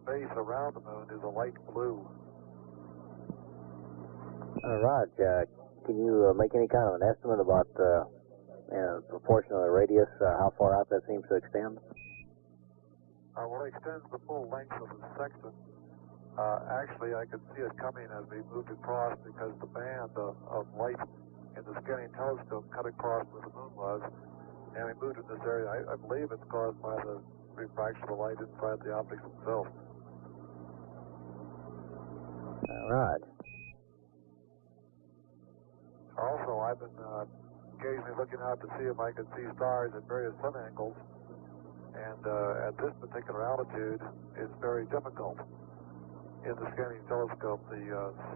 space around the moon is a light blue. Raj, can you make any kind of an estimate about proportion of the radius, how far out that seems to extend? Well, it extends the full length of the sextant. Actually, I could see it coming as we moved across because the band of light in the scanning telescope cut across where the moon was, and we moved in this area. I believe it's caused by the refraction of the light inside the optics themselves. All right. Also, I've been occasionally looking out to see if I can see stars at various sun angles, and at this particular altitude, it's very difficult. In the scanning telescope, the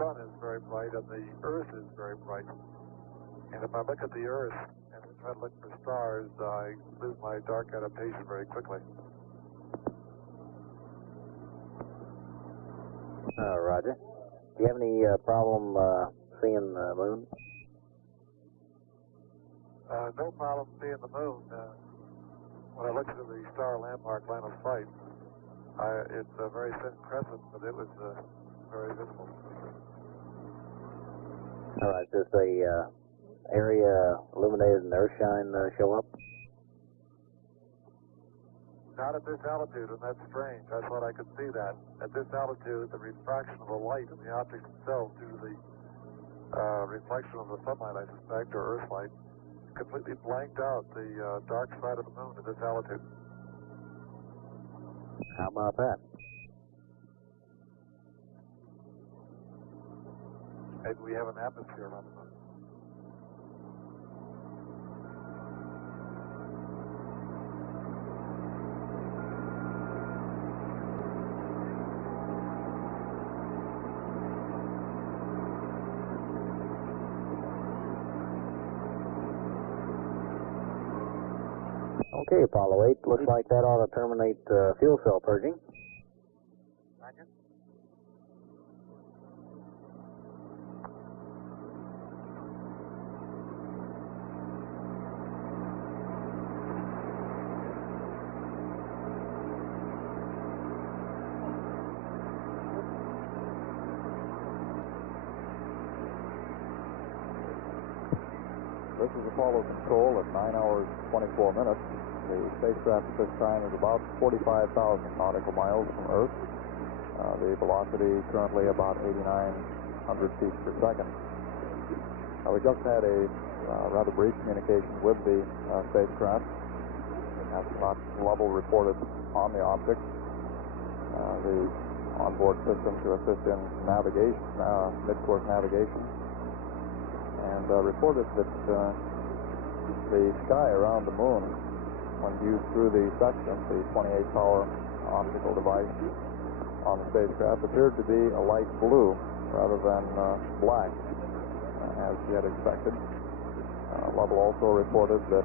sun is very bright and the Earth is very bright. And if I look at the Earth and try to look for stars, I lose my dark adaptation very quickly. Roger. Do you have any problem seeing the moon? No problem seeing the moon. When I looked at the star landmark line of sight, it's a very thin crescent, but it was very visible. All right. Does the area illuminated in Earthshine show up? Not at this altitude, and that's strange. I thought I could see that. At this altitude, the refraction of the light in the objects themselves due to the reflection of the sunlight, I suspect, or Earth light, completely blanked out the dark side of the moon at this altitude. How about that? Maybe we have an atmosphere around the moon. Okay, Apollo 8, looks like that ought to terminate fuel cell purging. Roger. This is Apollo Control at 9 hours 24 minutes. The spacecraft at this time is about 45,000 nautical miles from Earth. The velocity currently about 8,900 feet per second. We just had a rather brief communication with the spacecraft. Astronaut Lovell reported on the optic, the onboard system to assist in navigation, midcourse navigation, and reported that the sky around the moon, when viewed through the sextant, the 28-power optical device on the spacecraft, appeared to be a light blue rather than black, as he had expected. Lovell also reported that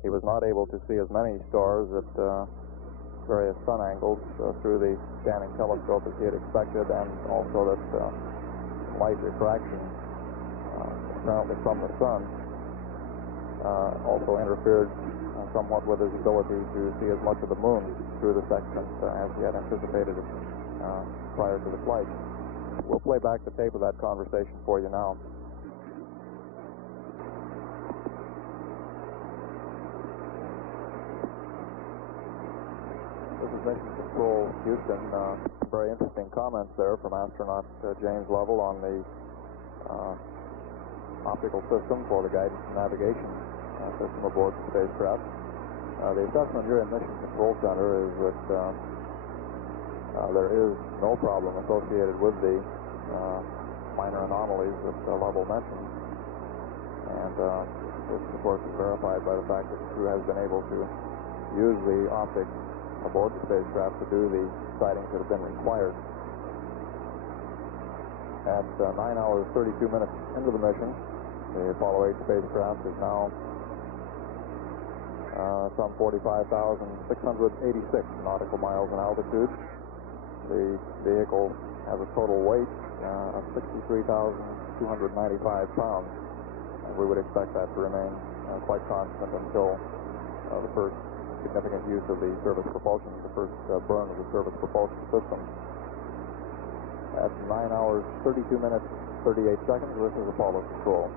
he was not able to see as many stars at various sun angles through the scanning telescope as he had expected, and also that light refraction apparently from the sun also interfered somewhat with his ability to see as much of the moon through the sextant as he had anticipated prior to the flight. We'll play back the tape of that conversation for you now. This is Mission Control Houston. Very interesting comments there from astronaut James Lovell on the optical system for the guidance and navigation system aboard the spacecraft. The assessment here in Mission Control Center is that there is no problem associated with the minor anomalies that Lovell mentioned, and this, of course, is verified by the fact that the crew has been able to use the optics aboard the spacecraft to do the sightings that have been required. At 9 hours 32 minutes into the mission, the Apollo 8 spacecraft is now some 45,686 nautical miles in altitude. The vehicle has a total weight of 63,295 pounds. And we would expect that to remain quite constant until the first significant use of the service propulsion, the first burn of the service propulsion system. At 9 hours 32 minutes 38 seconds, this is Apollo Control.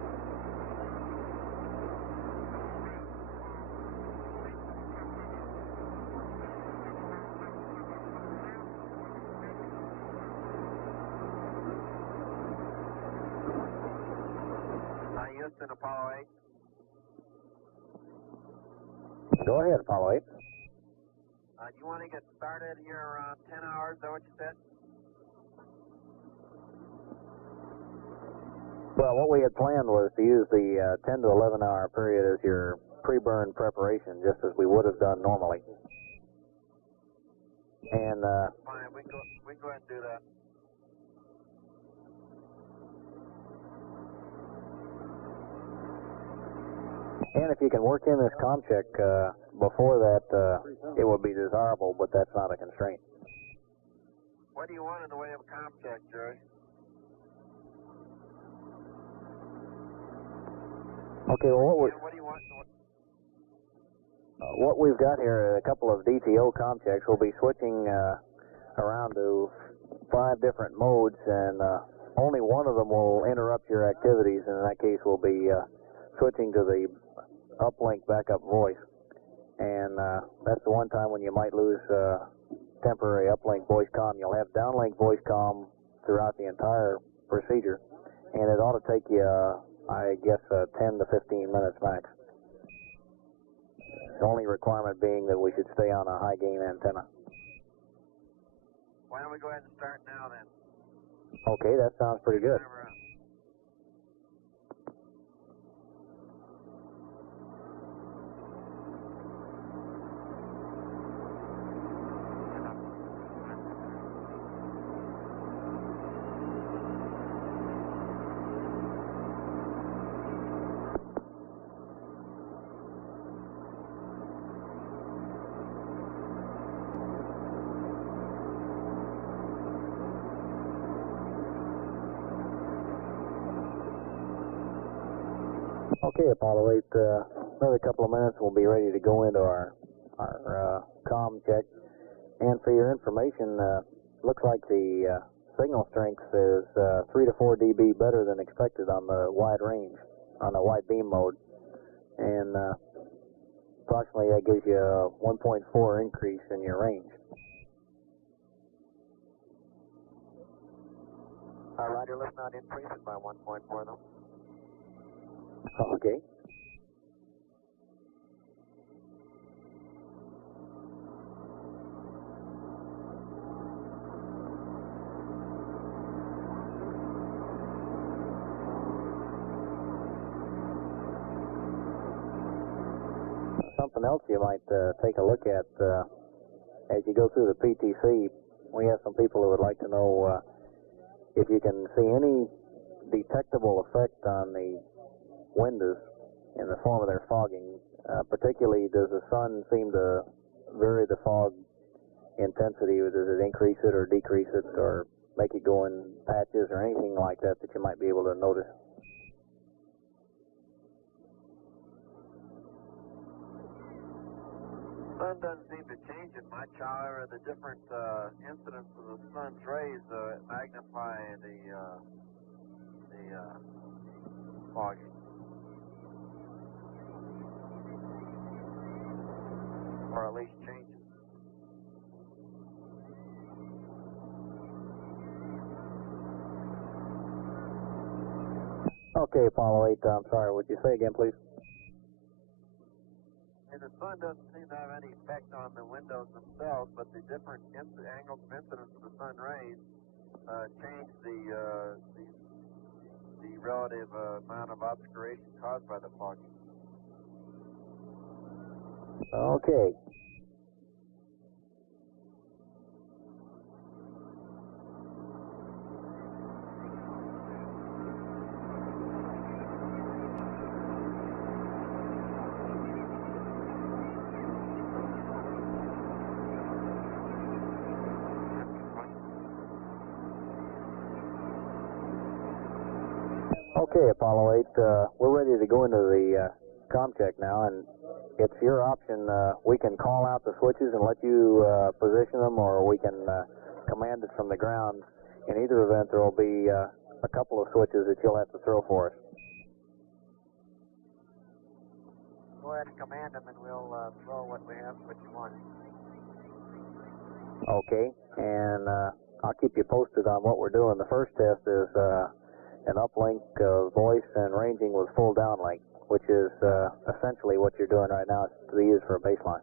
Houston, Apollo 8. Go ahead, Apollo 8. Do you want to get started here around 10 hours? Is that what you said? Well, what we had planned was to use the 10 to 11 hour period as your pre-burn preparation, just as we would have done normally. And fine, we can go ahead and do that. And if you can work in this comm check before that, it would be desirable, but that's not a constraint. What do you want in the way of a comm check, Jerry? Okay, well, what do you want? What we've got here are a couple of DTO comm checks. We'll be switching around to 5 different modes, and only one of them will interrupt your activities. And in that case, we'll be switching to the uplink backup voice. And that's the one time when you might lose temporary uplink voice comm. You'll have downlink voice comm throughout the entire procedure, and it ought to take you, I guess, 10 to 15 minutes max. The only requirement being that we should stay on a high gain antenna. Why don't we go ahead and start now then? Okay, that sounds pretty good. Okay, Apollo 8, another couple of minutes we'll be ready to go into our comm check. And for your information, looks like the signal strength is 3 to 4 dB better than expected on the wide range, on the wide beam mode. And approximately that gives you a 1.4 increase in your range. Roger, let's not increase it by 1.4 though. Okay. Something else you might take a look at as you go through the PTC. We have some people who would like to know if you can see any detectable effect on the windows in the form of their fogging. Particularly, does the sun seem to vary the fog intensity, or does it increase it or decrease it or make it go in patches or anything like that that you might be able to notice? The sun doesn't seem to change it much. However, the different incidence of the sun's rays magnify the fogging, or at least change it. Okay, Apollo 8, I'm sorry, would you say again, please? And the sun doesn't seem to have any effect on the windows themselves, but the different angles of incidence of the sun rays change the relative amount of obscuration caused by the fogging. Okay. Okay, Apollo 8, we're ready to go into the comm check now, and it's your option. We can call out the switches and let you position them, or we can command it from the ground. In either event, there will be a couple of switches that you'll have to throw for us. Go ahead and command them, and we'll throw what we have, what you want. Okay, and I'll keep you posted on what we're doing. The first test is an uplink of voice and ranging with full downlink, which is essentially what you're doing right now. It's to be used for a baseline.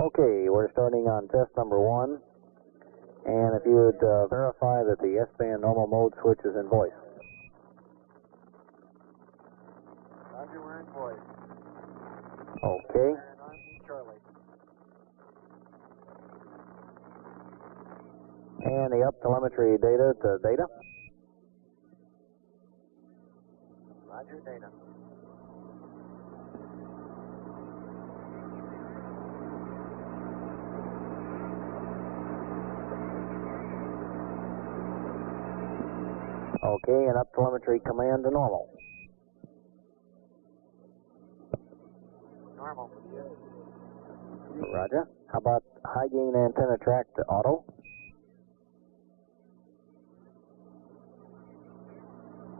Okay, we're starting on test number 1, and if you would verify that the S-band normal mode switch is in voice. Roger, we're in voice. Okay. Charlie. And the up telemetry data to data. Roger, data. Okay, and up telemetry command to normal. Normal. Roger. How about high gain antenna track to auto?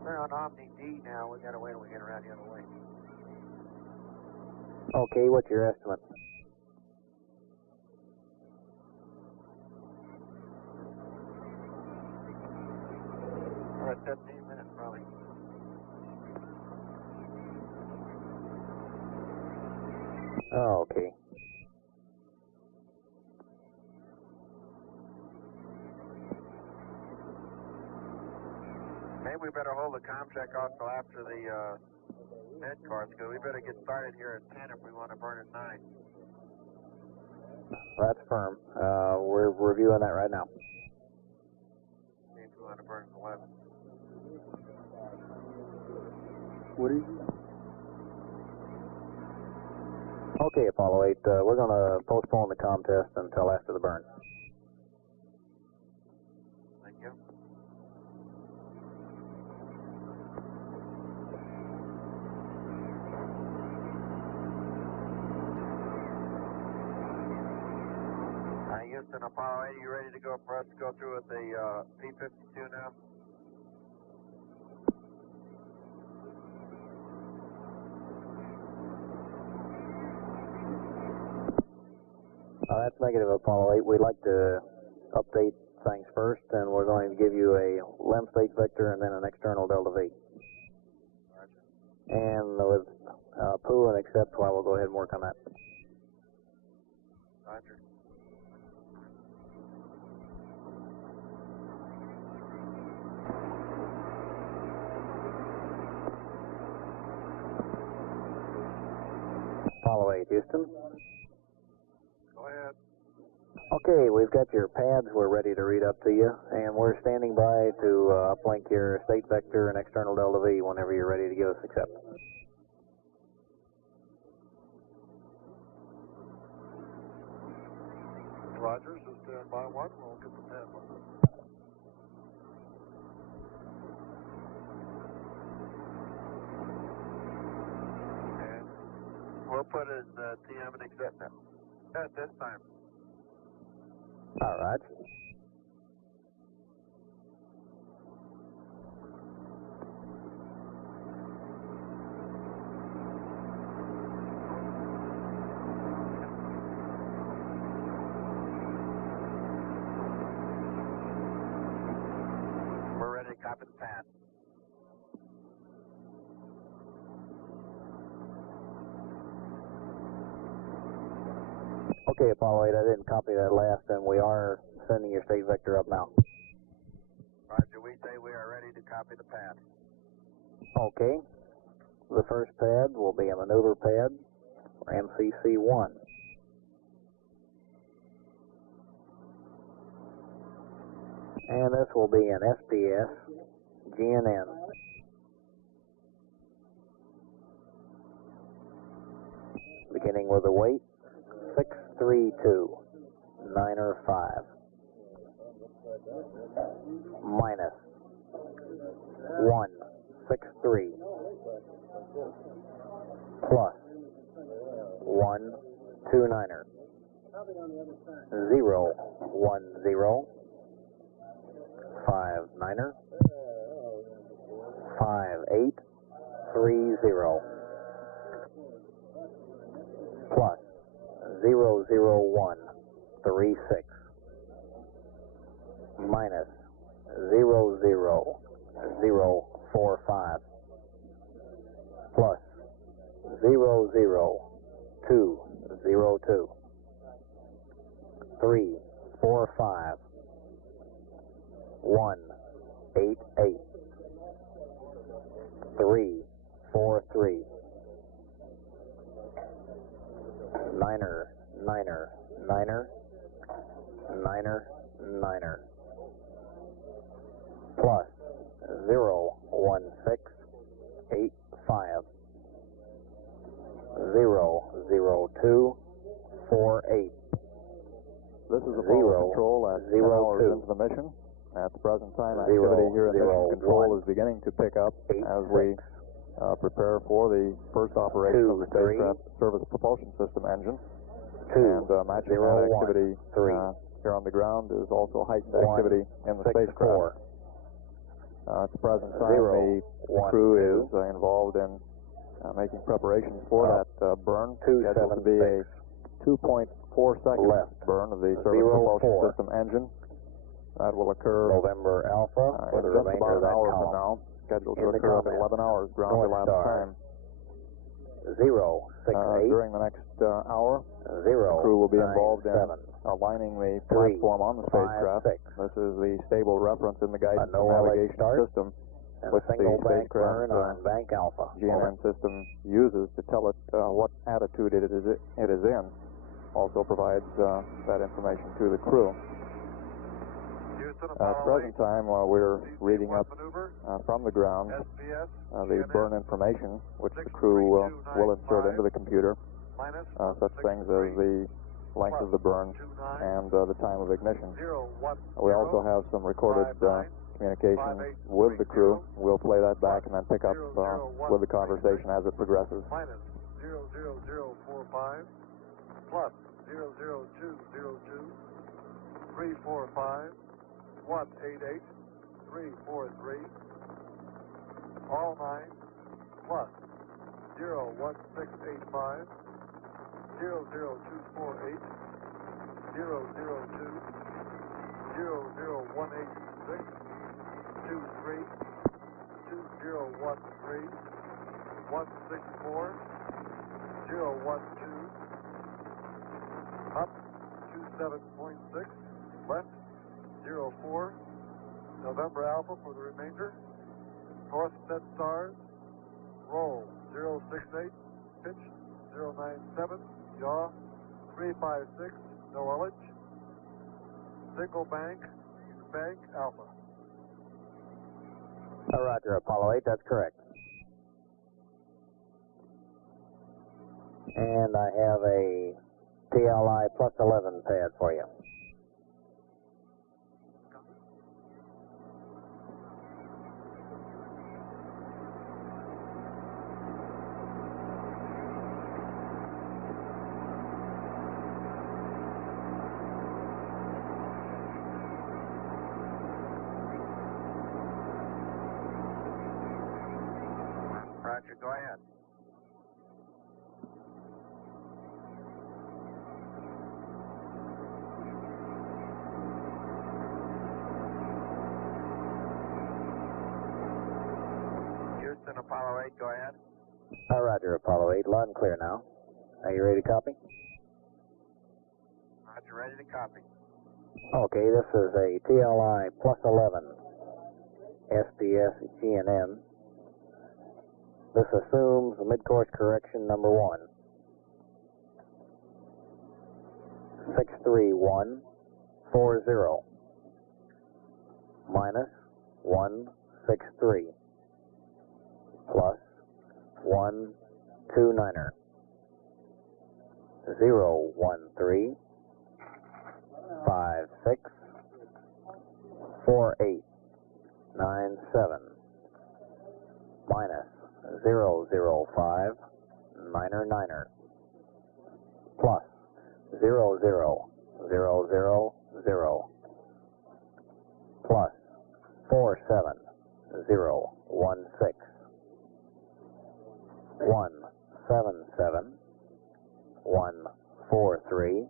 We're on Omni D now. We gotta wait till we get around the other way. Okay, what's your estimate? We're at 15 minutes probably. Oh, okay. Maybe we better hold the comm check off till after the Midcourse, because we better get started here at 10 if we want to burn at 9. That's firm. We're reviewing that right now. See if we want to burn at 11. What is it? Okay, Apollo 8, we're going to postpone the contest until after the burn. Thank you. Houston, Apollo 8, you ready to go for us to go through with the P52 now? That's negative, Apollo 8. We'd like to update things first, and we're going to give you a lem state vector and then an external delta V. Roger. And with poo and accept, well, we'll go ahead and work on that. Roger. Apollo 8, Houston. Go ahead. Okay, we've got your pads we're ready to read up to you, and we're standing by to uplink your state vector and external delta V whenever you're ready to give us accept. Rogers, just stand by one. We'll get the pad one. And we'll put it in TM and accept now. At this time. All right. We're ready to copy the pad. Okay, Apollo 8, I didn't copy that last, and we are sending your state vector up now. Roger, we say we are ready to copy the pad. Okay. The first pad will be a maneuver pad, or MCC1. And this will be an SDS GNN. Beginning with a weight 632, 905. Minus 163. Plus 129er. 010. 59er. 5830. Plus 00136 minus 00045 plus 00202 345 188 343 niner plus 01685 00248. This is Apollo Control at 10 hours into the mission. At the present time, activity here in Mission Control is beginning to pick up as we prepare for the first operation of the spacecraft service propulsion system engine. And matching that activity here on the ground is also heightened activity in the spacecraft. At the present time, the crew is involved in making preparations for that burn, scheduled to be a 2.4-second burn of the service propulsion system engine. That will occur November Alpha for the just remainder about of that an hour column. from now, scheduled to occur at 11 hours ground elapsed time. 068 during the next hour, 0 the crew will be 9, involved in 7, aligning the 3, platform on the 5, spacecraft. 6. This is the stable reference in the guidance and NOLX navigation start. system which the spacecraft GNN system uses to tell it what attitude it is in. Also provides that information to the crew. At the present time, we're reading up from the ground the burn information, which the crew will insert into the computer, such things as the length of the burn and the time of ignition. We also have some recorded communication with the crew. We'll play that back and then pick up with the conversation as it progresses. Minus 00045 plus 00202 345 188 343 all 9 plus 01685 00248 002 00186 23 2013 164 012 up 27.6 left 04 November Alpha for the remainder. North set stars roll 068 pitch 097 yaw 356 no ullage single bank Alpha. Roger, Apollo 8, that's correct. And I have a TLI plus 11 pad for you. Roger, go ahead. Houston, Apollo 8, go ahead. Roger, Apollo 8, loud and clear now. Are you ready to copy? Roger, ready to copy. Okay, this is a TLI plus 11 SDS GNN. This assumes the midcourse correction number 1. 63140 minus 163 plus 129er 013 56 4897 minus 005 9er plus 00000 plus 47016 177 143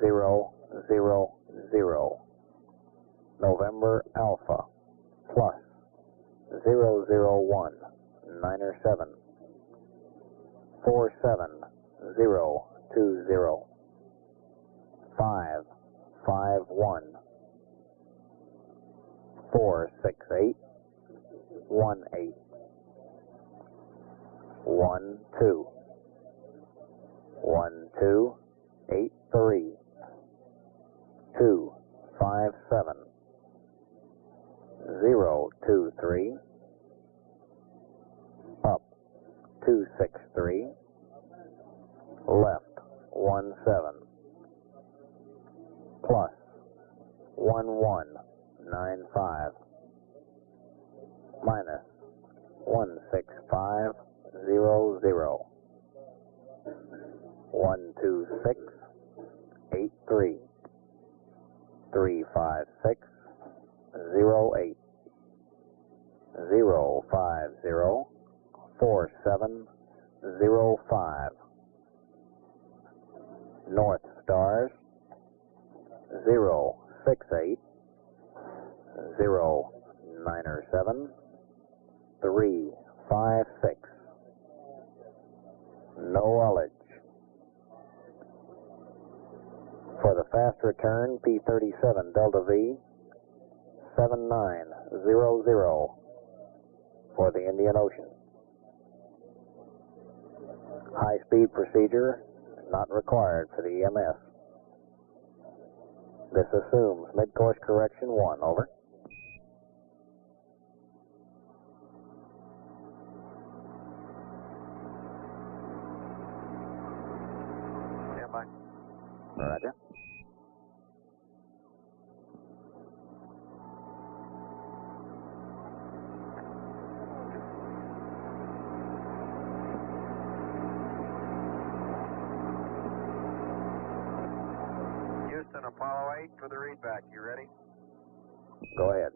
000 November Alpha plus 001 9er7 47020 551 468 18 12 1283 257 023 up 263 left 17 plus 1195 minus 16500 126 83 356 08 050 4705 North Stars 068 097 356 no ullage. For the fast return, P37 Delta V 7900 for the Indian Ocean. High-speed procedure not required for the EMS. This assumes mid-course correction 1, over. Stand by. Roger. Houston, Apollo 8 for the readback. You ready? Go ahead.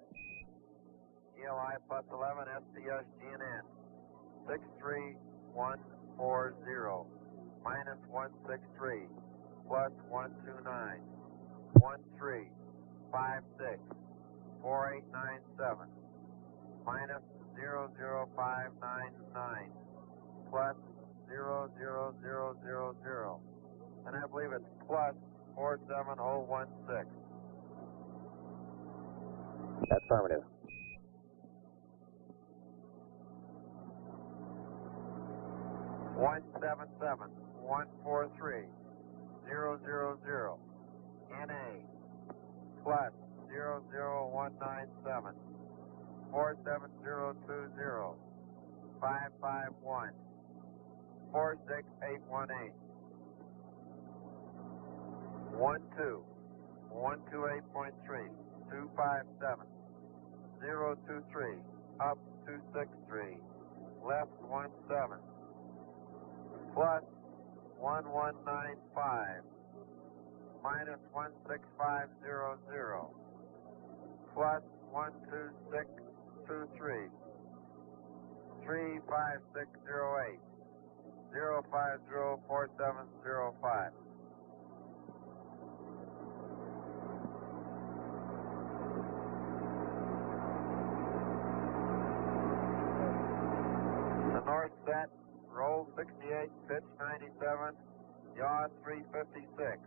ELI plus 11, SDS GNN. 63140. Minus 163. Plus 129. 1356. 4897. Minus 00599. Plus 00000. And I believe it's plus 47016. That's affirmative. One 143 000 NA plus 00197 47020 551 46818 128.3 257 023 up 263 left 17 plus 1195 minus 16500 plus 12623 35608 0504705. The north set, roll 68, pitch 97, yaw 356.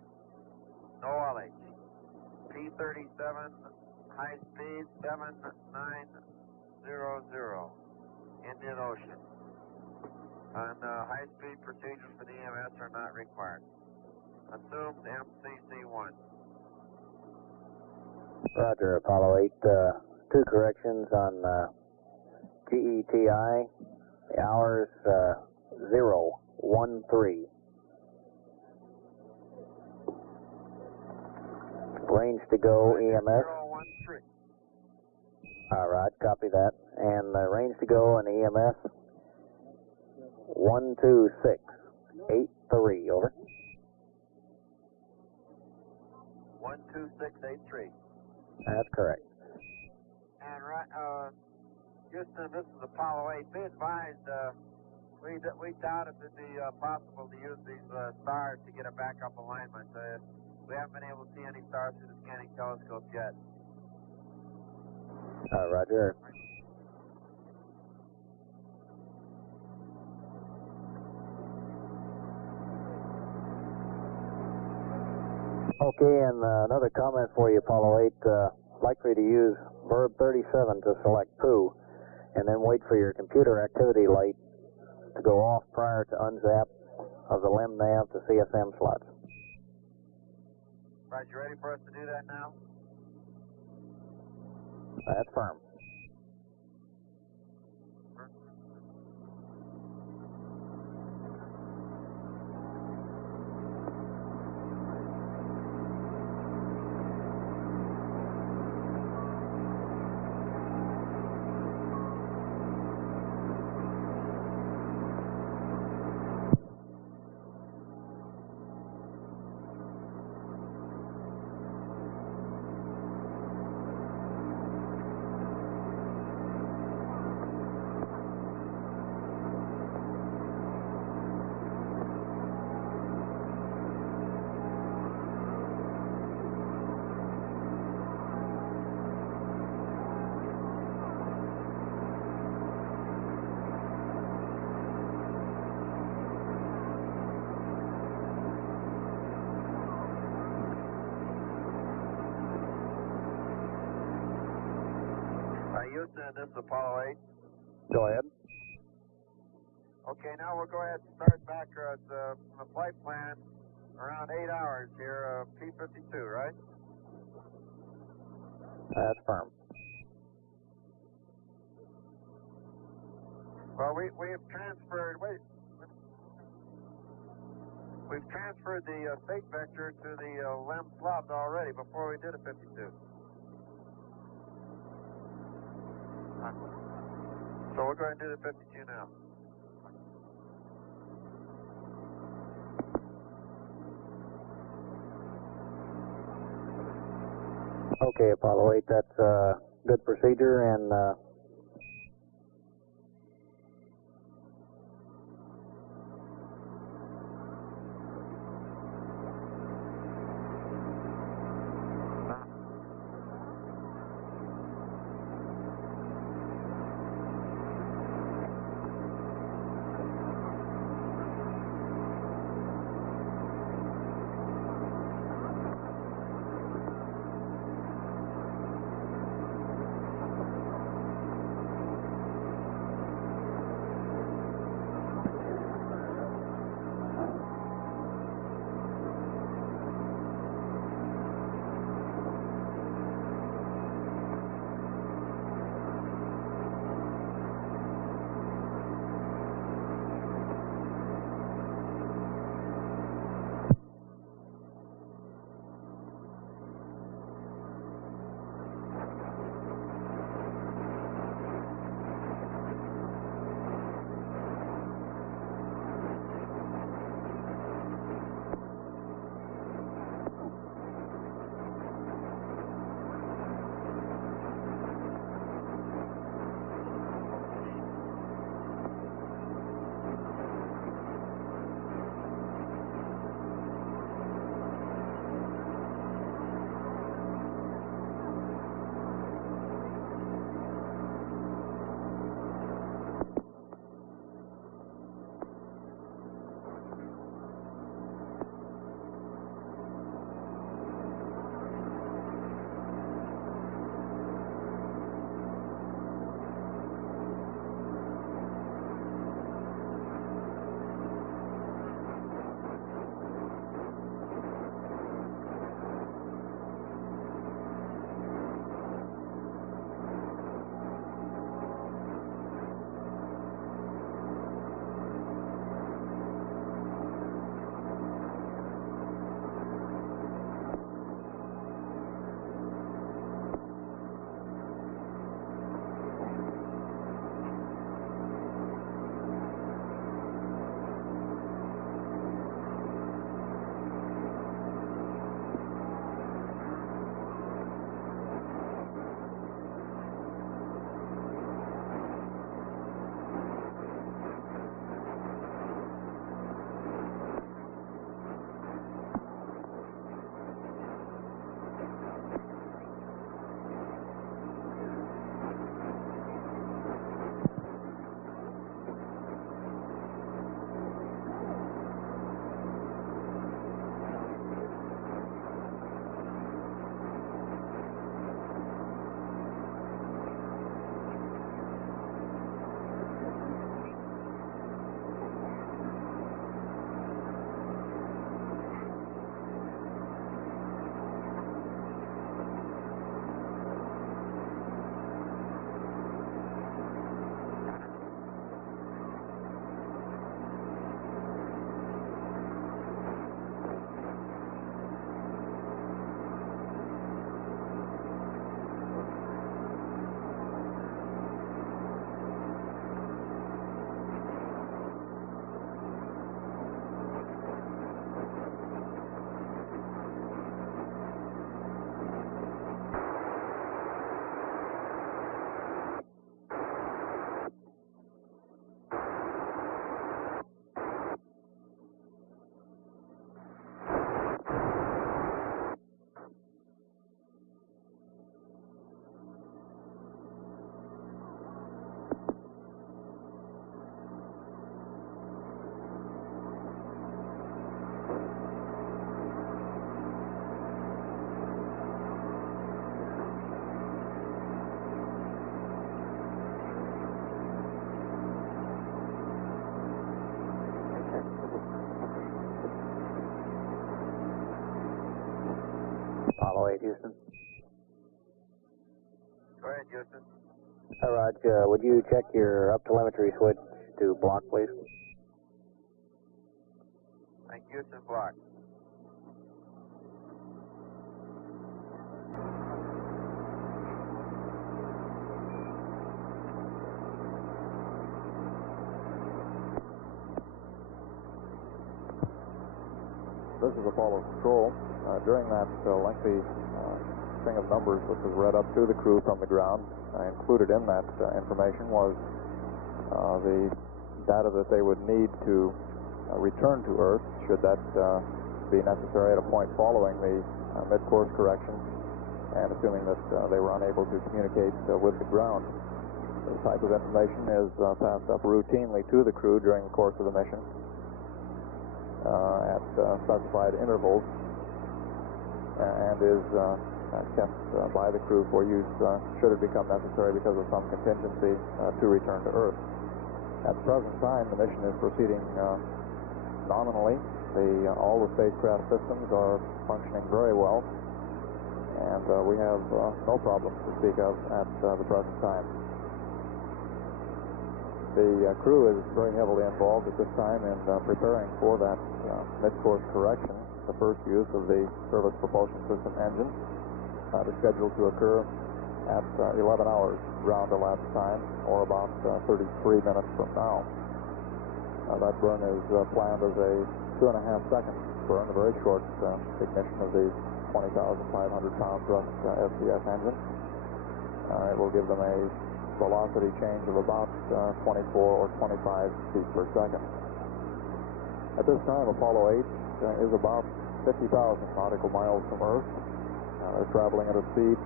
No ullage. P27, high speed 7900. Indian Ocean. And high speed procedures for the EMS are not required. Assumed MCC1. Roger, Apollo 8. Two corrections on GETI. The hours 013. Range to go EMS. 013. All right, copy that. And range to go on EMS 12683, over. 12683. That's correct. And Houston, this is Apollo 8. Be advised, we doubt if it'd be possible to use these stars to get a backup alignment. We haven't been able to see any stars through the scanning telescope yet. Roger. Okay, and another comment for you, Apollo 8. Likely to use verb 37 to select POO, and then wait for your computer activity light to go off prior to unzap of the LEM nav to CSM slots. Right, you ready for us to do that now? That's firm. Houston, this is Apollo 8. Go ahead. Okay, now we'll go ahead and start back from the flight plan around 8 hours here, P52, right? That's firm. Well, we've transferred, we've transferred the fake vector to the LEM slot already before we did a 52. So we're going to do the 52 now. Okay, Apollo 8, that's good procedure, and Apollo 8, Houston. Go ahead, Houston. Hi, Raj. Would you check your up-telemetry switch to block, please? Thank you, Houston, block. This is Apollo Control. During that lengthy string of numbers that was read up to the crew from the ground, included in that information was the data that they would need to return to Earth, should that be necessary at a point following the mid-course correction, and assuming that they were unable to communicate with the ground. This type of information is passed up routinely to the crew during the course of the mission at specified intervals, and is kept by the crew for use should it become necessary because of some contingency to return to Earth. At the present time, the mission is proceeding nominally. All the spacecraft systems are functioning very well, and we have no problems to speak of at the present time. The crew is very heavily involved at this time in preparing for that mid-course correction. The first use of the service propulsion system engine is scheduled to occur at 11 hours ground elapsed time, or about 33 minutes from now. That burn is planned as a 2.5-second burn, a very short ignition of the 20,500-pound thrust SDS engine. It will give them a velocity change of about 24 or 25 feet per second. At this time, Apollo 8 is about 50,000 nautical miles from Earth. They're traveling at a speed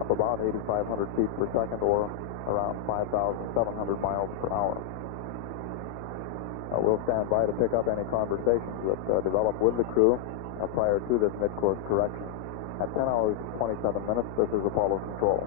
of about 8,500 feet per second, or around 5,700 miles per hour. We'll stand by to pick up any conversations that develop with the crew prior to this mid-course correction. At 10 hours 27 minutes, this is Apollo Control.